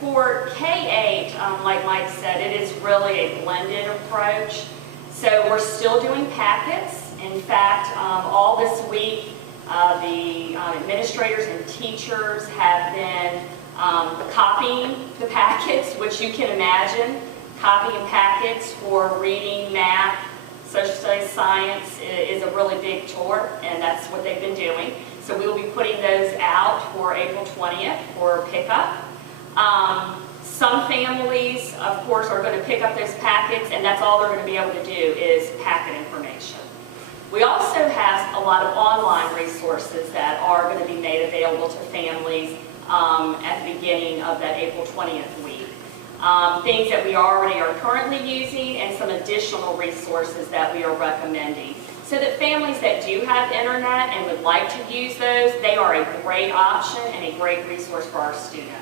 for K-8, like Mike said, it is really a blended approach. So we're still doing packets. In fact, all this week, the administrators and teachers have been copying the packets, which you can imagine. Copying packets for reading, math, social studies, science is a really big chore, and that's what they've been doing. So we will be putting those out for April 20th for pickup. Some families, of course, are going to pick up those packets, and that's all they're going to be able to do is packet information. We also have a lot of online resources that are going to be made available to families at the beginning of that April 20th week. Things that we already are currently using and some additional resources that we are recommending. So that families that do have internet and would like to use those, they are a great option and a great resource for our students.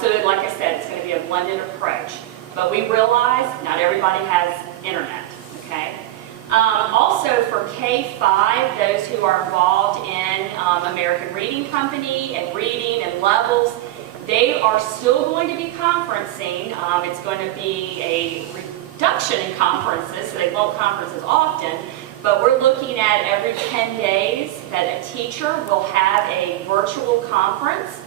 So that, like I said, it's going to be a blended approach. But we realize not everybody has internet, okay? Also for K-5, those who are involved in American Reading Company and reading and levels, they are still going to be conferencing. It's going to be a reduction in conferences, so they won't conference as often, but we're looking at every 10 days that a teacher will have a virtual conference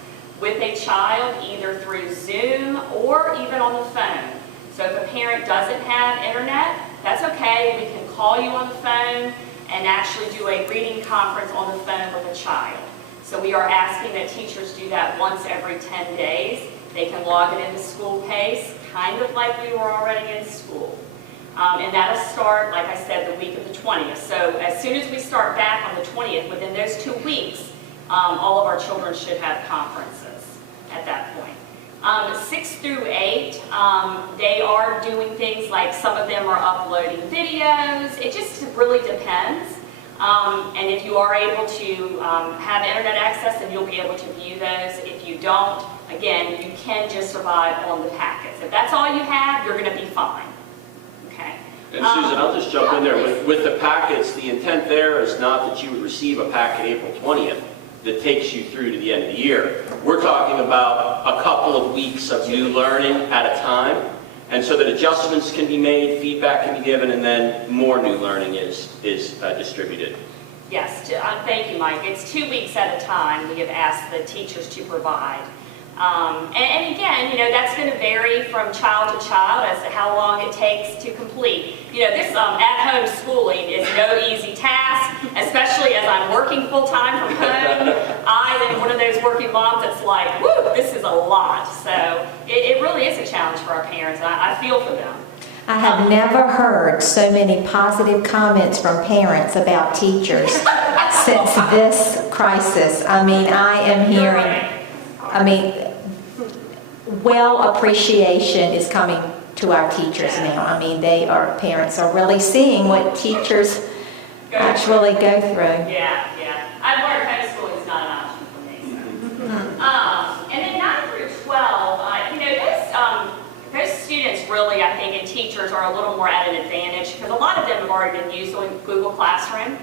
with a child either through Zoom or even on the phone. So if a parent doesn't have internet, that's okay. We can call you on the phone and actually do a reading conference on the phone with a child. So we are asking that teachers do that once every 10 days. They can log it into school pace, kind of like we were already in school. And that'll start, like I said, the week of the 20th. So as soon as we start back on the 20th, within those 2 weeks, all of our children should have conferences at that point. 6 through 8, they are doing things like some of them are uploading videos. It just really depends. And if you are able to have internet access, then you'll be able to view those. If you don't, again, you can just survive on the packets. If that's all you have, you're going to be fine. Okay. And Susan, I'll just jump in there. With the packets, the intent there is not that you would receive a packet April 20th that takes you through to the end of the year. We're talking about a couple of weeks of new learning at a time, and so that adjustments can be made, feedback can be given, and then more new learning is distributed. Yes, thank you, Mike. It's 2 weeks at a time we have asked the teachers to provide. And again, you know, that's going to vary from child to child as to how long it takes to complete. You know, this at-home schooling is no easy task, especially as I'm working full-time from home. I am one of those working moms that's like, whoo, this is a lot. So it really is a challenge for our parents, and I feel for them. I have never heard so many positive comments from parents about teachers since this crisis. I mean, I am hearing, appreciation is coming to our teachers now. I mean, parents are really seeing what teachers actually go through. Yeah. I've learned homeschooling is not an option for me. So. And then 9 through 12, those students really, I think, and teachers are a little more at an advantage because a lot of them have already been used to Google Classroom.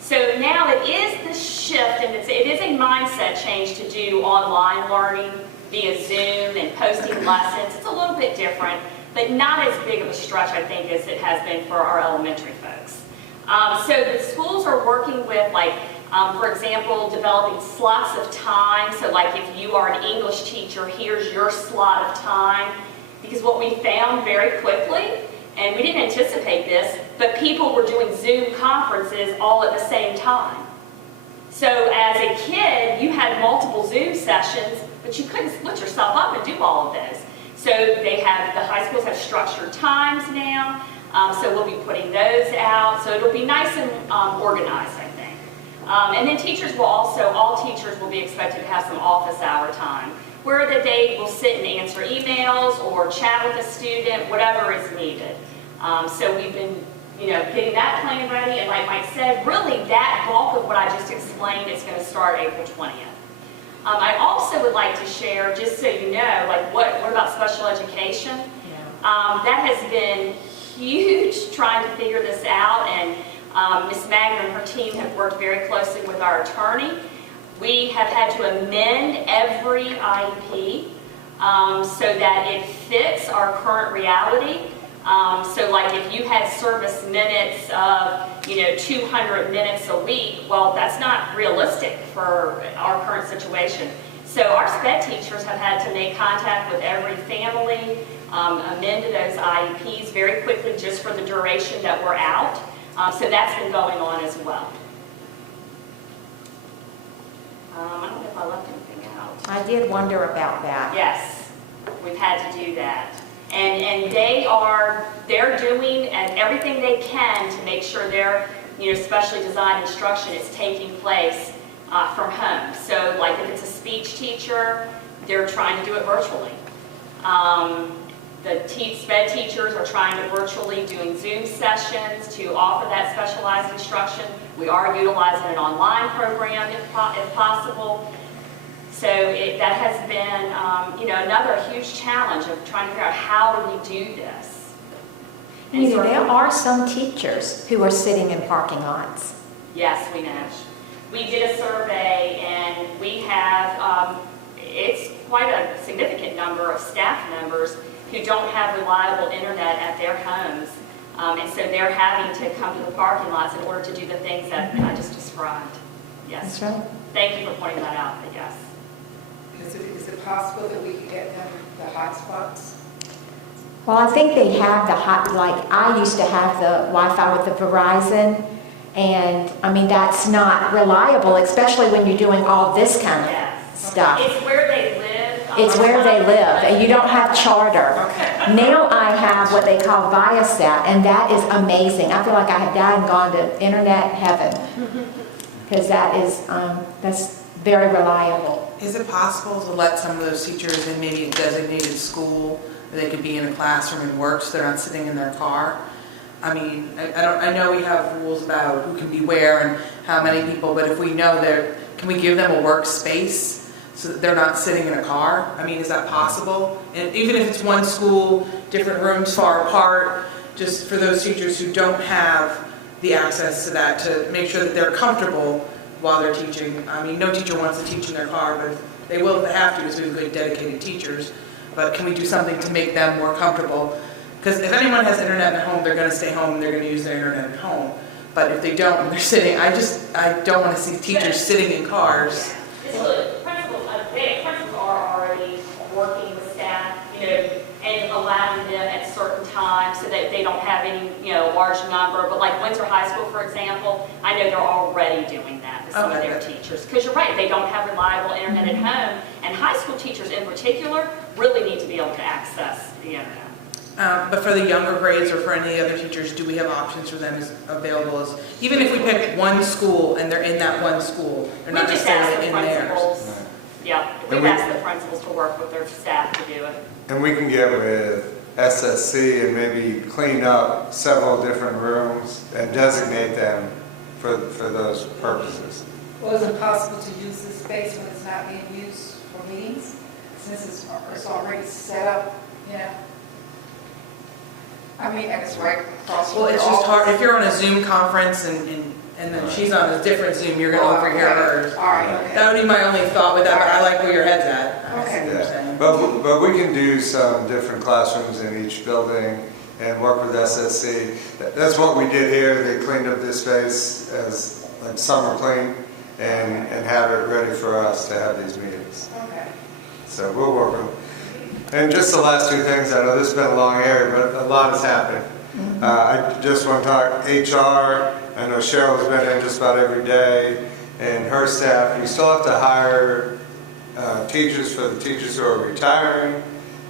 So now it is the shift, and it is a mindset change to do online learning via Zoom and posting lessons. It's a little bit different, but not as big of a stretch, I think, as it has been for our elementary folks. So the schools are working with, for example, developing slots of time. So if you are an English teacher, here's your slot of time. Because what we found very quickly, and we didn't anticipate this, but people were doing Zoom conferences all at the same time. So as a kid, you had multiple Zoom sessions, but you couldn't split yourself up and do all of those. So the high schools have structured times now, so we'll be putting those out. So it'll be nice and organized, I think. And then all teachers will be expected to have some office hour time, where that they will sit and answer emails or chat with a student, whatever is needed. So we've been, getting that plan ready, and like Mike said, really that bulk of what I just explained is going to start April 20th. I also would like to share, just so you know, what about special education? That has been huge trying to figure this out, and Ms. Magner and her team have worked very closely with our attorney. We have had to amend every IEP so that it fits our current reality. So if you had service minutes of 200 minutes a week, well, that's not realistic for our current situation. So our SPED teachers have had to make contact with every family, amend those IEPs very quickly just for the duration that we're out. So that's been going on as well. I don't know if I left anything out. I did wonder about that. Yes. We've had to do that. And they're doing everything they can to make sure their, specially designed instruction is taking place from home. So like if it's a speech teacher, they're trying to do it virtually. The SPED teachers are trying to virtually doing Zoom sessions to offer that specialized instruction. We are utilizing an online program if possible. So that has been, another huge challenge of trying to figure out how do we do this. And so There are some teachers who are sitting in parking lots. Yes, we know. We did a survey and we have, it's quite a significant number of staff members who don't have reliable internet at their homes. And so they're having to come to the parking lots in order to do the things that I just described. Yes. That's right. Thank you for pointing that out, I guess. Is it possible that we can get them the hotspots? Well, I think they have the I used to have the Wi-Fi with the Verizon, and I mean, that's not reliable, especially when you're doing all this kind of stuff. It's where they live. It's where they live, and you don't have charter. Now I have what they call Viasat, and that is amazing. I feel like I have died and gone to internet heaven, because that's very reliable. Is it possible to let some of those teachers in maybe a designated school where they could be in a classroom and work so they're not sitting in their car? I mean, I know we have rules about who can be where and how many people, but if we know can we give them a workspace so that they're not sitting in a car? I mean, is that possible? And even if it's one school, different rooms far apart, just for those teachers who don't have the access to that, to make sure that they're comfortable while they're teaching. I mean, no teacher wants to teach in their car, but they will if they have to, because we have good dedicated teachers. But can we do something to make them more comfortable? Because if anyone has internet at home, they're going to stay home and they're going to use their internet at home. But if they don't and they're sitting, I don't want to see teachers sitting in cars. Principals are already working with staff, and allowing them at certain times so that they don't have any, large number. But like Windsor High School, for example, I know they're already doing that with some of their teachers. Because you're right, they don't have reliable internet at home. And high school teachers in particular really need to be able to access the internet. But for the younger grades or for any other teachers, do we have options for them as available as, even if we pick one school and they're in that one school, they're not necessarily in theirs? Yeah, we've asked the principals to work with their staff to do it. And we can get with SSC and maybe clean up several different rooms and designate them for those purposes. Well, is it possible to use this space when it's not being used for meetings? Since it's already set up, I mean, and it's right across from Well, it's just hard, if you're on a Zoom conference and then she's on a different Zoom, you're going to overhear hers. All right, okay. That would be my only thought with that, but I like where your head's at. I see what you're saying. But we can do some different classrooms in each building and work with SSC. That's what we did here. They cleaned up this space as like summer clean and have it ready for us to have these meetings. Okay. So we'll work with them. And just the last two things, I know this has been a long area, but a lot has happened. I just want to talk HR. I know Cheryl's been in just about every day, and her staff. We still have to hire teachers for the teachers who are retiring,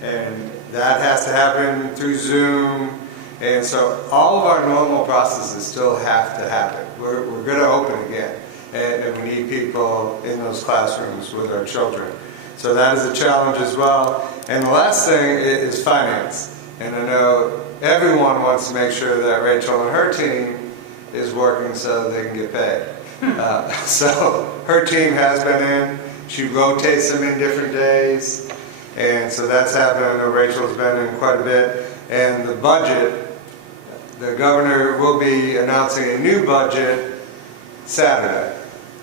and that has to happen through Zoom. And so all of our normal processes still have to happen. We're going to open again, and we need people in those classrooms with our children. So that is a challenge as well. And the last thing is finance. And I know everyone wants to make sure that Rachel and her team is working so they can get paid. So her team has been in. She rotates them in different days. And so that's happened. I know Rachel's been in quite a bit. And the budget, the governor will be announcing a new budget Saturday.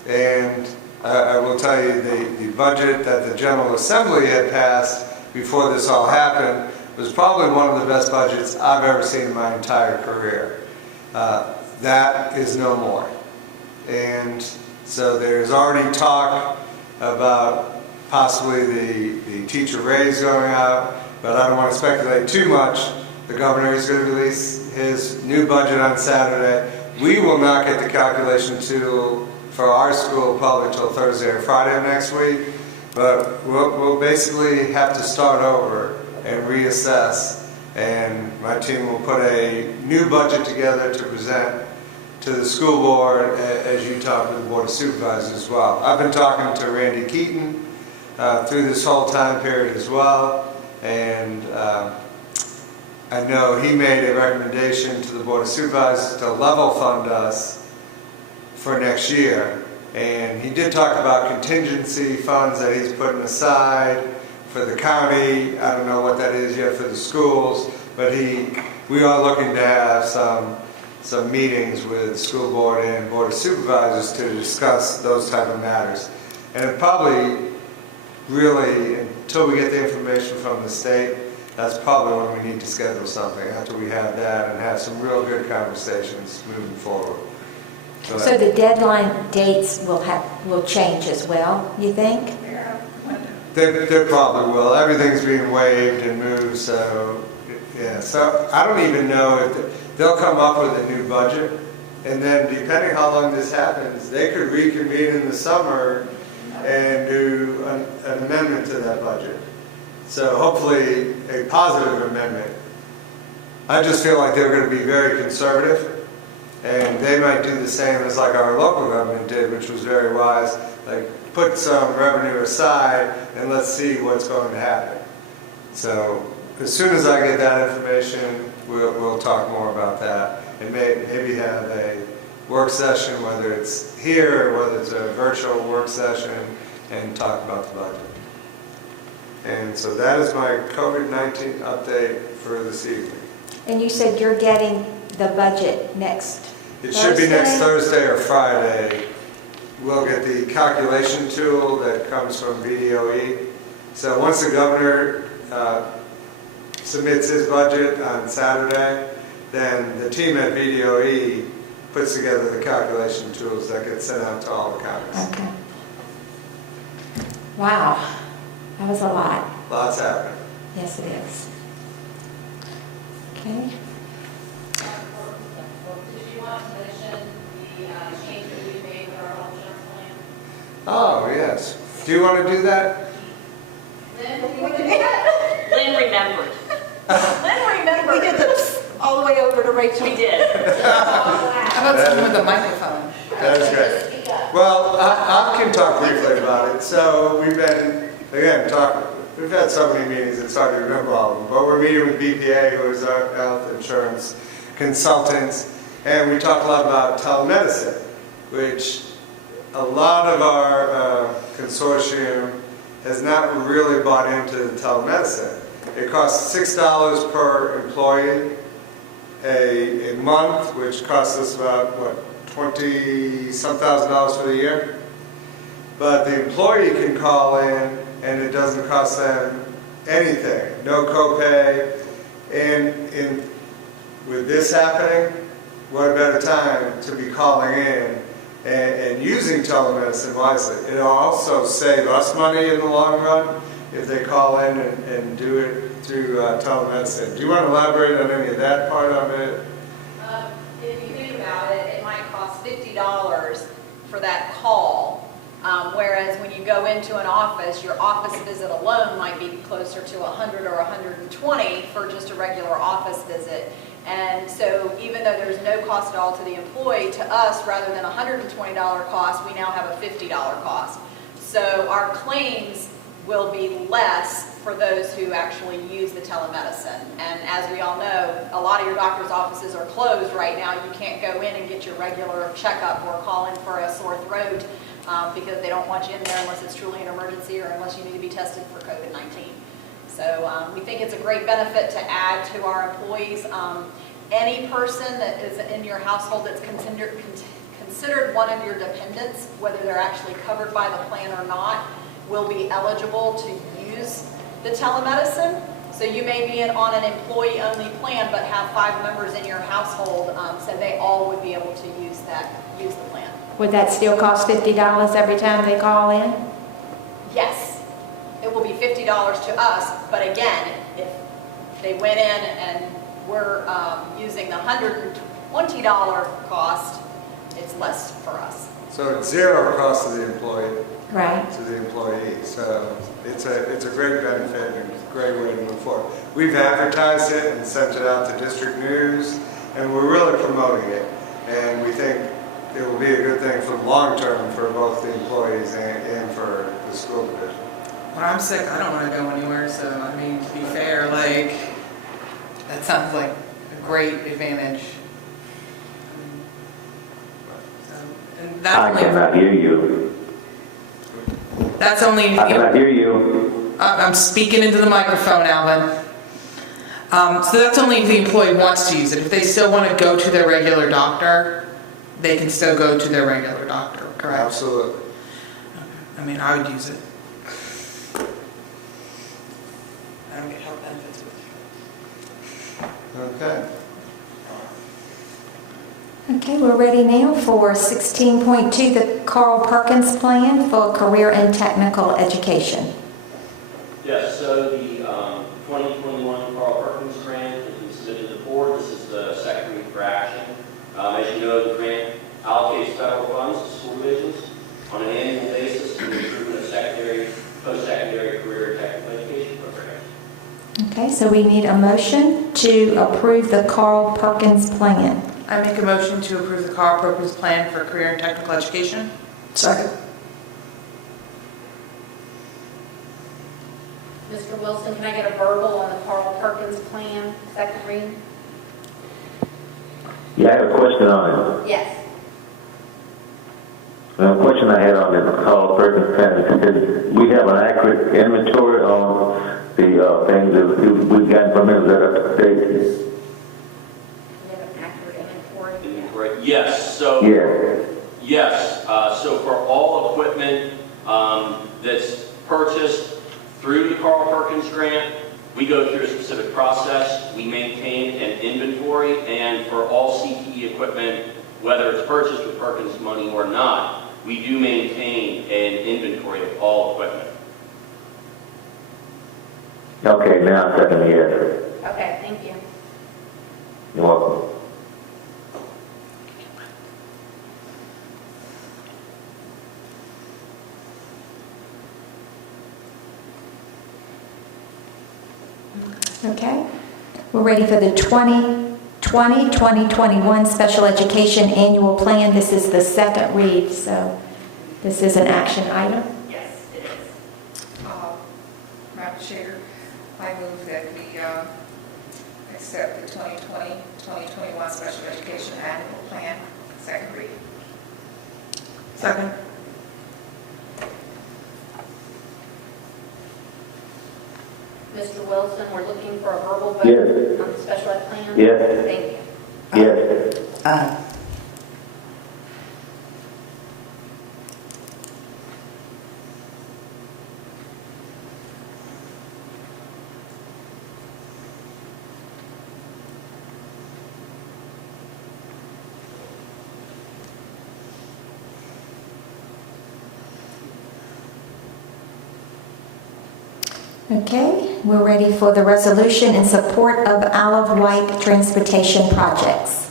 And I will tell you the budget that the General Assembly had passed before this all happened was probably one of the best budgets I've ever seen in my entire career. That is no more. And so there's already talk about possibly the teacher raise going out, but I don't want to speculate too much. The governor is going to release his new budget on Saturday. We will not get the calculation tool for our school probably till Thursday or Friday of next week, but we'll basically have to start over and reassess. And my team will put a new budget together to present to the school board as you talk with the Board of Supervisors as well. I've been talking to Randy Keaton through this whole time period as well, and I know he made a recommendation to the Board of Supervisors to level fund us for next year. And he did talk about contingency funds that he's putting aside for the county. I don't know what that is yet for the schools, but we are looking to have some meetings with school board and Board of Supervisors to discuss those type of matters. And it probably really, until we get the information from the state, that's probably when we need to schedule something, after we have that and have some real good conversations moving forward. So the deadline dates will change as well, you think? They probably will. Everything's being waived and moved, so yeah. So I don't even know if they'll come up with a new budget, and then depending how long this happens, they could reconvene in the summer and do an amendment to that budget. So hopefully a positive amendment. I just feel like they're going to be very conservative, and they might do the same as like our local government did, which was very wise. Like, put some revenue aside and let's see what's going to happen. So as soon as I get that information, we'll talk more about that, and maybe have a work session, whether it's here or whether it's a virtual work session, and talk about the budget. And so that is my COVID-19 update for this evening. And you said you're getting the budget next It should be next Thursday or Friday. We'll get the calculation tool that comes from VDOE. So once the governor submits his budget on Saturday, then the team at VDOE puts together the calculation tools that get sent out to all the counties. Okay. Wow, that was a lot. Lots happening. Yes, it is. Okay. Did you want to mention the change that we made with our health insurance plan? Oh, yes. Do you want to do that? Lynn remembered. Lynn remembered. We did this all the way over to Rachel. We did. How about someone with a microphone? That is great. Well, I can talk briefly about it. So we've been, again, we've had so many meetings, it's hard to remember all of them, but we're meeting with BPA, who is our health insurance consultants, and we talk a lot about telemedicine, which a lot of our consortium has not really bought into the telemedicine. It costs $6 per employee a month, which costs us about, what, $20-some thousand for the year. But the employee can call in and it doesn't cost them anything, no copay. And with this happening, what a better time to be calling in and using telemedicine wisely. It'll also save us money in the long run if they call in and do it through telemedicine. Do you want to elaborate on any of that part of it? If you think about it, it might cost $50 for that call, whereas when you go into an office, your office visit alone might be closer to $100 or $120 for just a regular office visit. And so even though there's no cost at all to the employee, to us, rather than a $120 cost, we now have a $50 cost. So our claims will be less for those who actually use the telemedicine. And as we all know, a lot of your doctor's offices are closed right now. You can't go in and get your regular checkup or call in for a sore throat because they don't want you in there unless it's truly an emergency or unless you need to be tested for COVID-19. So we think it's a great benefit to add to our employees. Any person that is in your household that's considered one of your dependents, whether they're actually covered by the plan or not, will be eligible to use the telemedicine. So you may be on an employee-only plan but have 5 members in your household, so they all would be able to use the plan. Would that still cost $50 every time they call in? Yes, it will be $50 to us, but again, if they went in and we're using the $120 cost, it's less for us. So it's zero cost to the employee. Right. To the employee. So it's a great benefit and a great way to move forward. We've advertised it and sent it out to district news, and we're really promoting it. And we think it will be a good thing for the long term for both the employees and for the school division. When I'm sick, I don't want to go anywhere, so I mean, to be fair, like, that sounds like a great advantage. And that's I cannot hear you. That's only. I cannot hear you. I'm speaking into the microphone, Alvin. So that's only if the employee wants to use it. If they still want to go to their regular doctor, they can still go to their regular doctor, correct? Absolutely. I mean, I would use it. I don't get health benefits with it. Okay. Okay, we're ready now for 16.2, the Carl Perkins Plan for Career and Technical Education. Yes, so the 2021 Carl Perkins grant has been submitted to the board. This is the second read for action. As you know, the grant allocates federal funds to school divisions on an annual basis to the improvement of secondary, post-secondary career and technical education programs. Okay, so we need a motion to approve the Carl Perkins Plan. I make a motion to approve the Carl Perkins Plan for Career and Technical Education. Second. Mr. Wilson, can I get a verbal on the Carl Perkins Plan, second read? Yeah, I have a question on it. Yes. The question I had on the Carl Perkins plan is we have an accurate inventory on the things that we've gotten from him that are up to date. Do you have an accurate inventory? Inventory, yes. So Yeah. yes. So for all equipment that's purchased through the Carl Perkins grant, we go through a specific process. We maintain an inventory, and for all CTE equipment, whether it's purchased with Perkins money or not, we do maintain an inventory of all equipment. Okay, now I'm second yes. Okay, thank you. You're welcome. Okay, we're ready for the 2020-2021 Special Education Annual Plan. This is the second read, so this is an action item. Yes, it is. Madam Chair, I move that we accept the 2020-2021 Special Education Annual Plan, second read. Second. Mr. Wilson, we're looking for a verbal vote Yes. on the special ed plan? Yes. Thank you. Yes. Aye. Okay, we're ready for the resolution in support of Olive White Transportation Projects.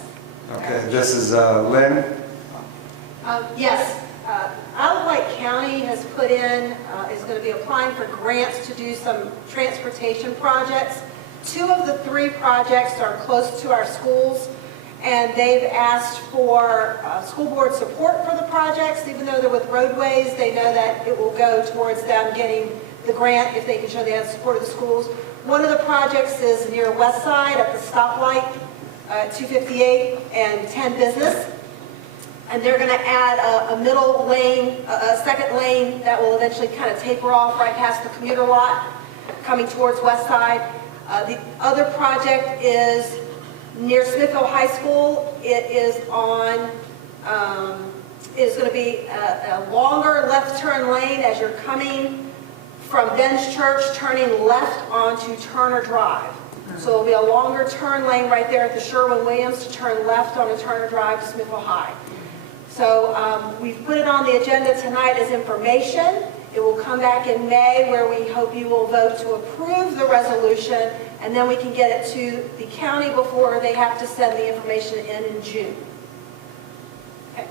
Okay, this is Lynn. Yes, Isle of Wight County has put in, is going to be applying for grants to do some transportation projects. 2 of the 3 projects are close to our schools, and they've asked for school board support for the projects. Even though they're with roadways, they know that it will go towards them getting the grant if they can show they have support of the schools. One of the projects is near West Side at the stoplight, 258 and 10 Business. And they're going to add a middle lane, a second lane that will eventually kind of taper off right past the commuter lot coming towards West Side. The other project is near Smithville High School. It is on, is going to be a longer left turn lane as you're coming from Ben's Church, turning left onto Turner Drive. So there'll be a longer turn lane right there at the Sherwin-Williams to turn left onto Turner Drive to Smithville High. So we've put it on the agenda tonight as information. It will come back in May where we hope you will vote to approve the resolution, and then we can get it to the county before they have to send the information in June. Okay.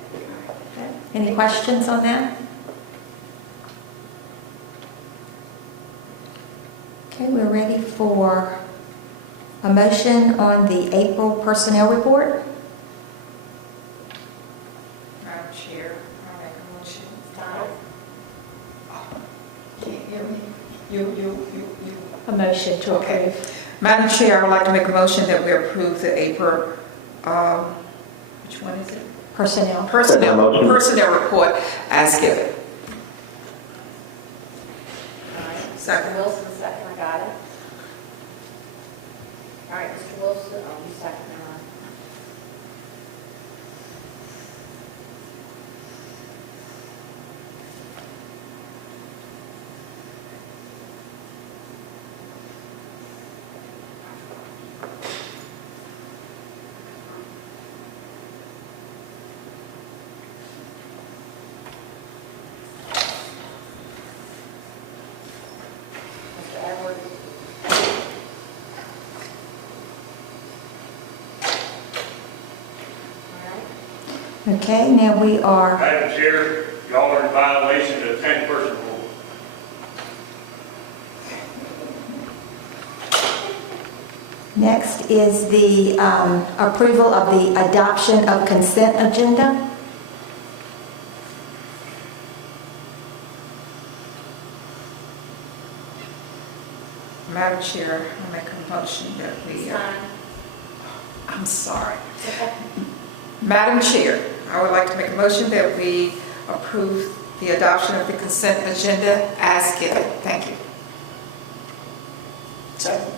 Any questions on that? Okay, we're ready for a motion on the April personnel report. Madam Chair, I make a motion. Can't hear me? You. A motion to Okay. approve. Madam Chair, I would like to make a motion that we approve the April, which one is it? Personnel. Second motion. Personnel report as given. All right. Second. Mr. Wilson, second, I got it. All right, Mr. Wilson, you second, all right. Mr. Edwards? All right. Okay, now we are, Madam Chair, y'all are in violation of the 10-person rule. next is the approval of the adoption of consent agenda. Madam Chair, I make a motion that we, Time. I'm sorry. Madam Chair, I would like to make a motion that we approve the adoption of the consent agenda as given. Thank you. Second.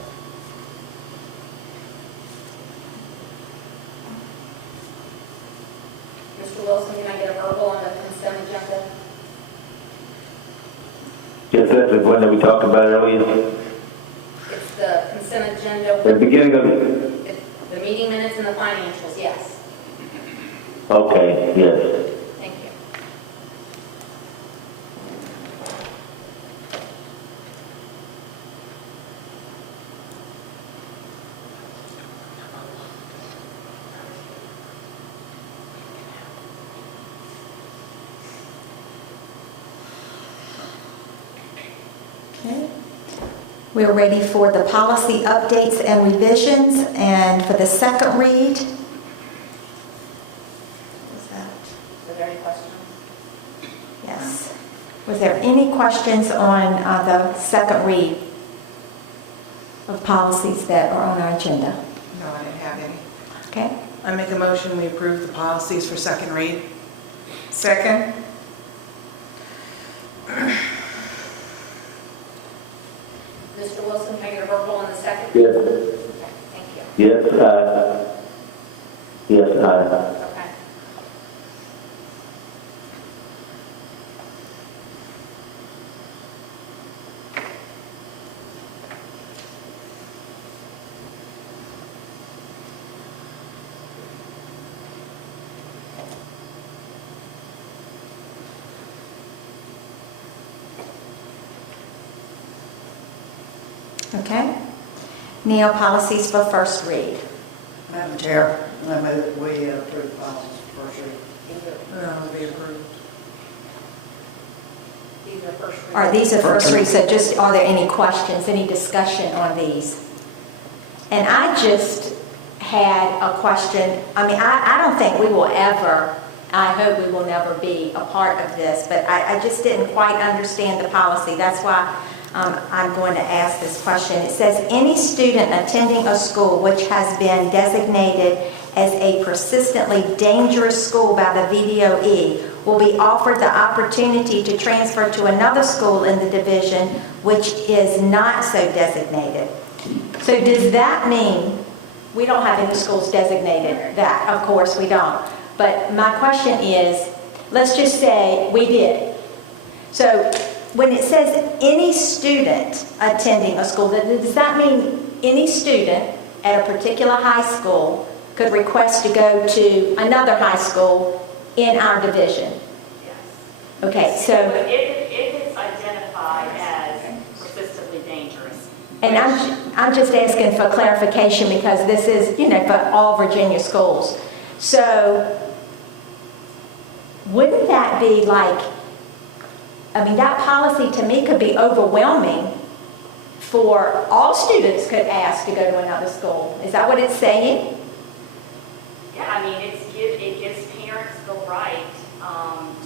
Mr. Wilson, can I get a verbal on the consent agenda? Yes, that's the one that we talked about earlier. It's the consent agenda At the with beginning of it. the meeting minutes and the financials, yes. Okay, yes. Thank you. Okay. We're ready for the policy updates and revisions, and for the second read. Was that- Are there any questions? Yes. Was there any questions on the second read of policies that are on our agenda? No, I didn't have any. Okay. I make a motion, we approve the policies for second read. Second. Mr. Wilson, can I get a verbal on the second? Yes. Okay, thank you. Yes, yes, Okay. Okay. Now, policies for first read. Madam Chair, I move that we approve policies for first read. Be approved. These are first reading. All right, these are first read, so just, are there any questions, any discussion on these? And I just had a question. I mean, I don't think we will ever, I hope we will never be a part of this, but I just didn't quite understand the policy. That's why I'm going to ask this question. It says, any student attending a school which has been designated as a persistently dangerous school by the VDOE will be offered the opportunity to transfer to another school in the division which is not so designated. So does that mean, we don't have any schools designated that, of course we don't. But my question is, let's just say we did. So when it says any student attending a school, does that mean any student at a particular high school could request to go to another high school in our division? Yes. Okay, so, If it's identified as persistently dangerous. and I'm just asking for clarification because this is, for all Virginia schools. So wouldn't that that be like, I mean, that policy to me could be overwhelming for all students could ask to go to another school. Is that what it's saying? Yeah, I mean, it gives parents the right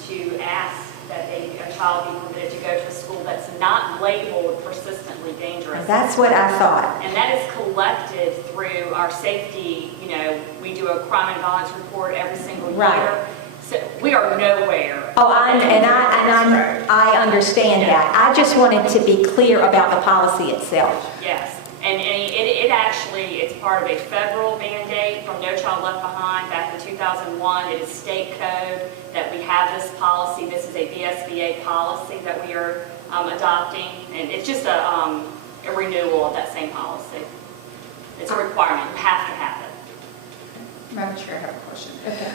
to ask that a child be permitted to go to a school that's not labeled persistently dangerous. That's what I thought. And that is collected through our safety, we do a crime and violence report every single year. Right. So we are nowhere. Oh, I understand that. I just wanted to be clear about the policy itself. Yes, and it actually, it's part of a federal mandate from No Child Left Behind back in 2001. It is state code that we have this policy. This is a VSBA policy that we are adopting, and it's just a renewal of that same policy. It's a requirement. You have to have it. Madam Chair, I have a question. Okay.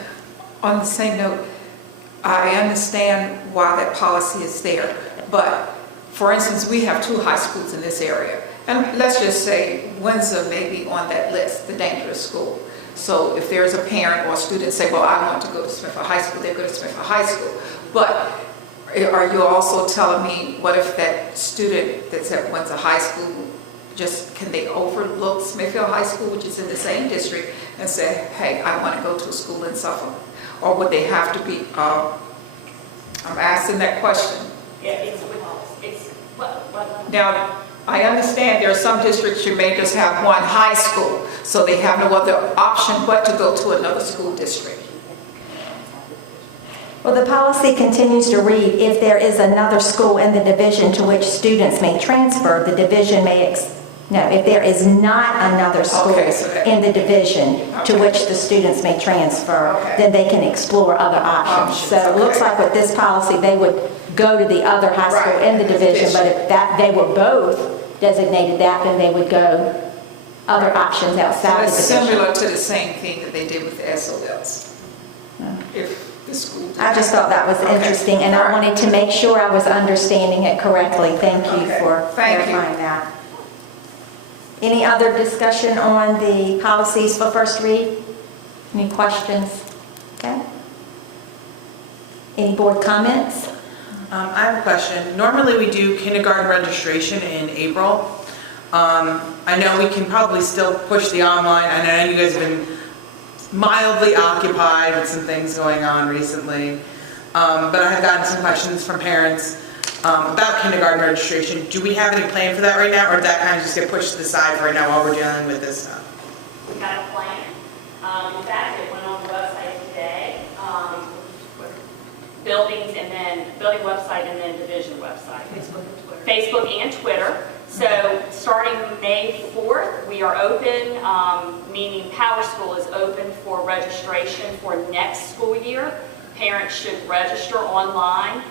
On the same note, I understand why that policy is there, but for instance, we have 2 high schools in this area. And let's just say Windsor may be on that list, the dangerous school. So if there's a parent or a student say, well, I want to go to Smithville High School, they go to Smithville High School. But are you also telling me, what if that student that's at Windsor High School, can they overlook Smithville High School, which is in the same district, and say, hey, I want to go to a school in Suffolk? Or would they have to be, I'm asking that question. Yeah, Now, I understand there are some districts you may just have one high school, so they have no other option but to go to another school district. Well, the policy continues to read, if there is another school in the division to which students may transfer, the division may, if there is not another school in the division to which the students may transfer, then they can explore other options. So it looks like with this policy, they would go to the other high school in the division, but if they were both designated that, then they would go other options outside the It's division. similar to the same thing that they did with the SOLs. If the school. I just thought that was interesting, and I wanted to make sure I was understanding it correctly. Thank you for clarifying that. Any other discussion on the policies for first read? Any questions? Okay. Any board comments? I have a question. Normally we do kindergarten registration in April. I know we can probably still push the online. I know you guys have been mildly occupied with some things going on recently. But I have gotten some questions from parents about kindergarten registration. Do we have any plan for that right now, or did that kind of just get pushed to the side for right now while we're dealing with this stuff? We got a plan. In fact, it went on the website today. Building website and then division website. Facebook and Twitter. So starting May 4th, we are open, meaning Power School is open for registration for next school year. Parents should register online.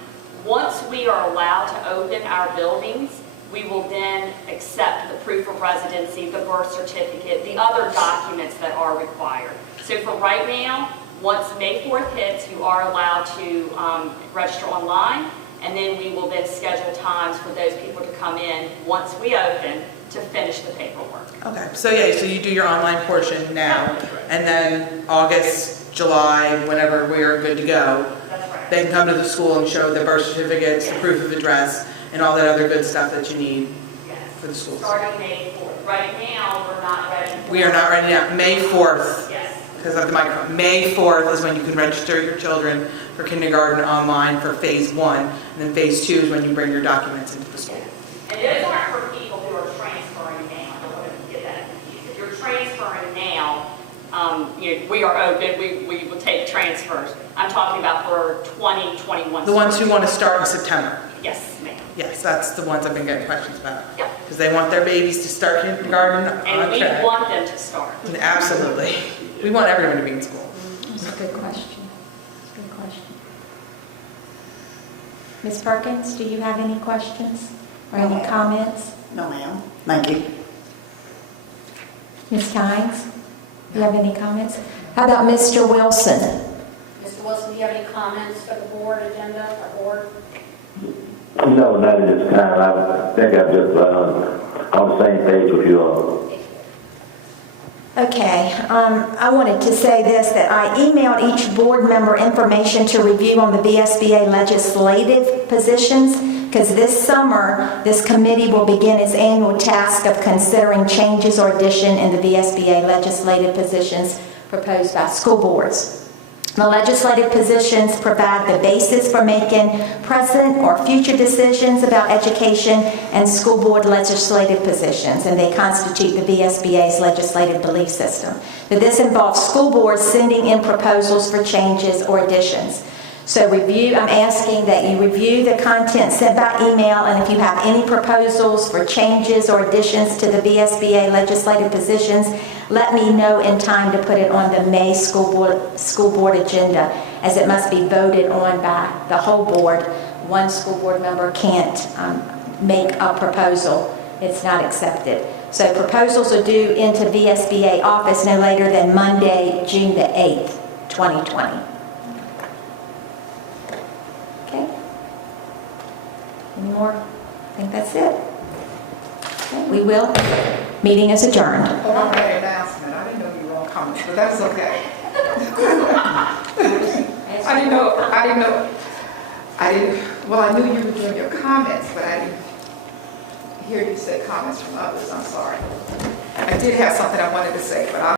Once we are allowed to open our buildings, we will then accept the proof of residency, the birth certificate, the other documents that are required. So for right now, once May 4th hits, you are allowed to register online, and then we will then schedule times for those people to come in once we open to finish the paperwork. Okay, so you do your online portion now, and then August, July, whenever we're good to go, That's right. they can come to the school and show the birth certificates, the proof of address, and all that other good stuff that you need for the school. Starting May 4th. Right now, we're not ready. We are not ready now. May 4th. Yes. Because of the microphone. May 4th is when you can register your children for kindergarten online for phase 1, and then phase 2 is when you bring your documents into the school. And those aren't for people who are transferring now. I don't want to get that confused. If you're transferring now, we are open. We will take transfers. I'm talking about for 2021. The ones who want to start in September. Yes, ma'am. Yes, that's the ones I've been getting questions about. Yeah. Because they want their babies to start kindergarten And on we track. want them to start. Absolutely. We want everyone to be in school. That's a good question. That's a good question. Ms. Perkins, do you have any questions or any comments? No, ma'am. Thank you. Ms. Tynes, do you have any comments? How about Mr. Wilson? Mr. Wilson, do you have any comments for the board agenda or board? No, not at this time. I think I'm just on the same page with you all. Okay, I wanted to say this, that I emailed each board member information to review on the VSBA legislative positions, because this summer, this committee will begin its annual task of considering changes or addition in the VSBA legislative positions proposed by school boards. The legislative positions provide the basis for making present or future decisions about education and school board legislative positions, and they constitute the VSBA's legislative belief system. But this involves school boards sending in proposals for changes or additions. So I'm asking that you review the content sent by email, and if you have any proposals for changes or additions to the VSBA legislative positions, let me know in time to put it on the May school board agenda, as it must be voted on by the whole board. One school board member can't make a proposal. It's not accepted. So proposals are due into VSBA office no later than Monday, June the 8th, 2020. Okay? Any more? I think that's it. Okay, we will. Meeting is adjourned. Oh, I had an announcement. I didn't know you were on comments, but that's okay. Well, I knew you were doing your comments, but I didn't hear you say comments from others. I'm sorry. I did have something I wanted to say, but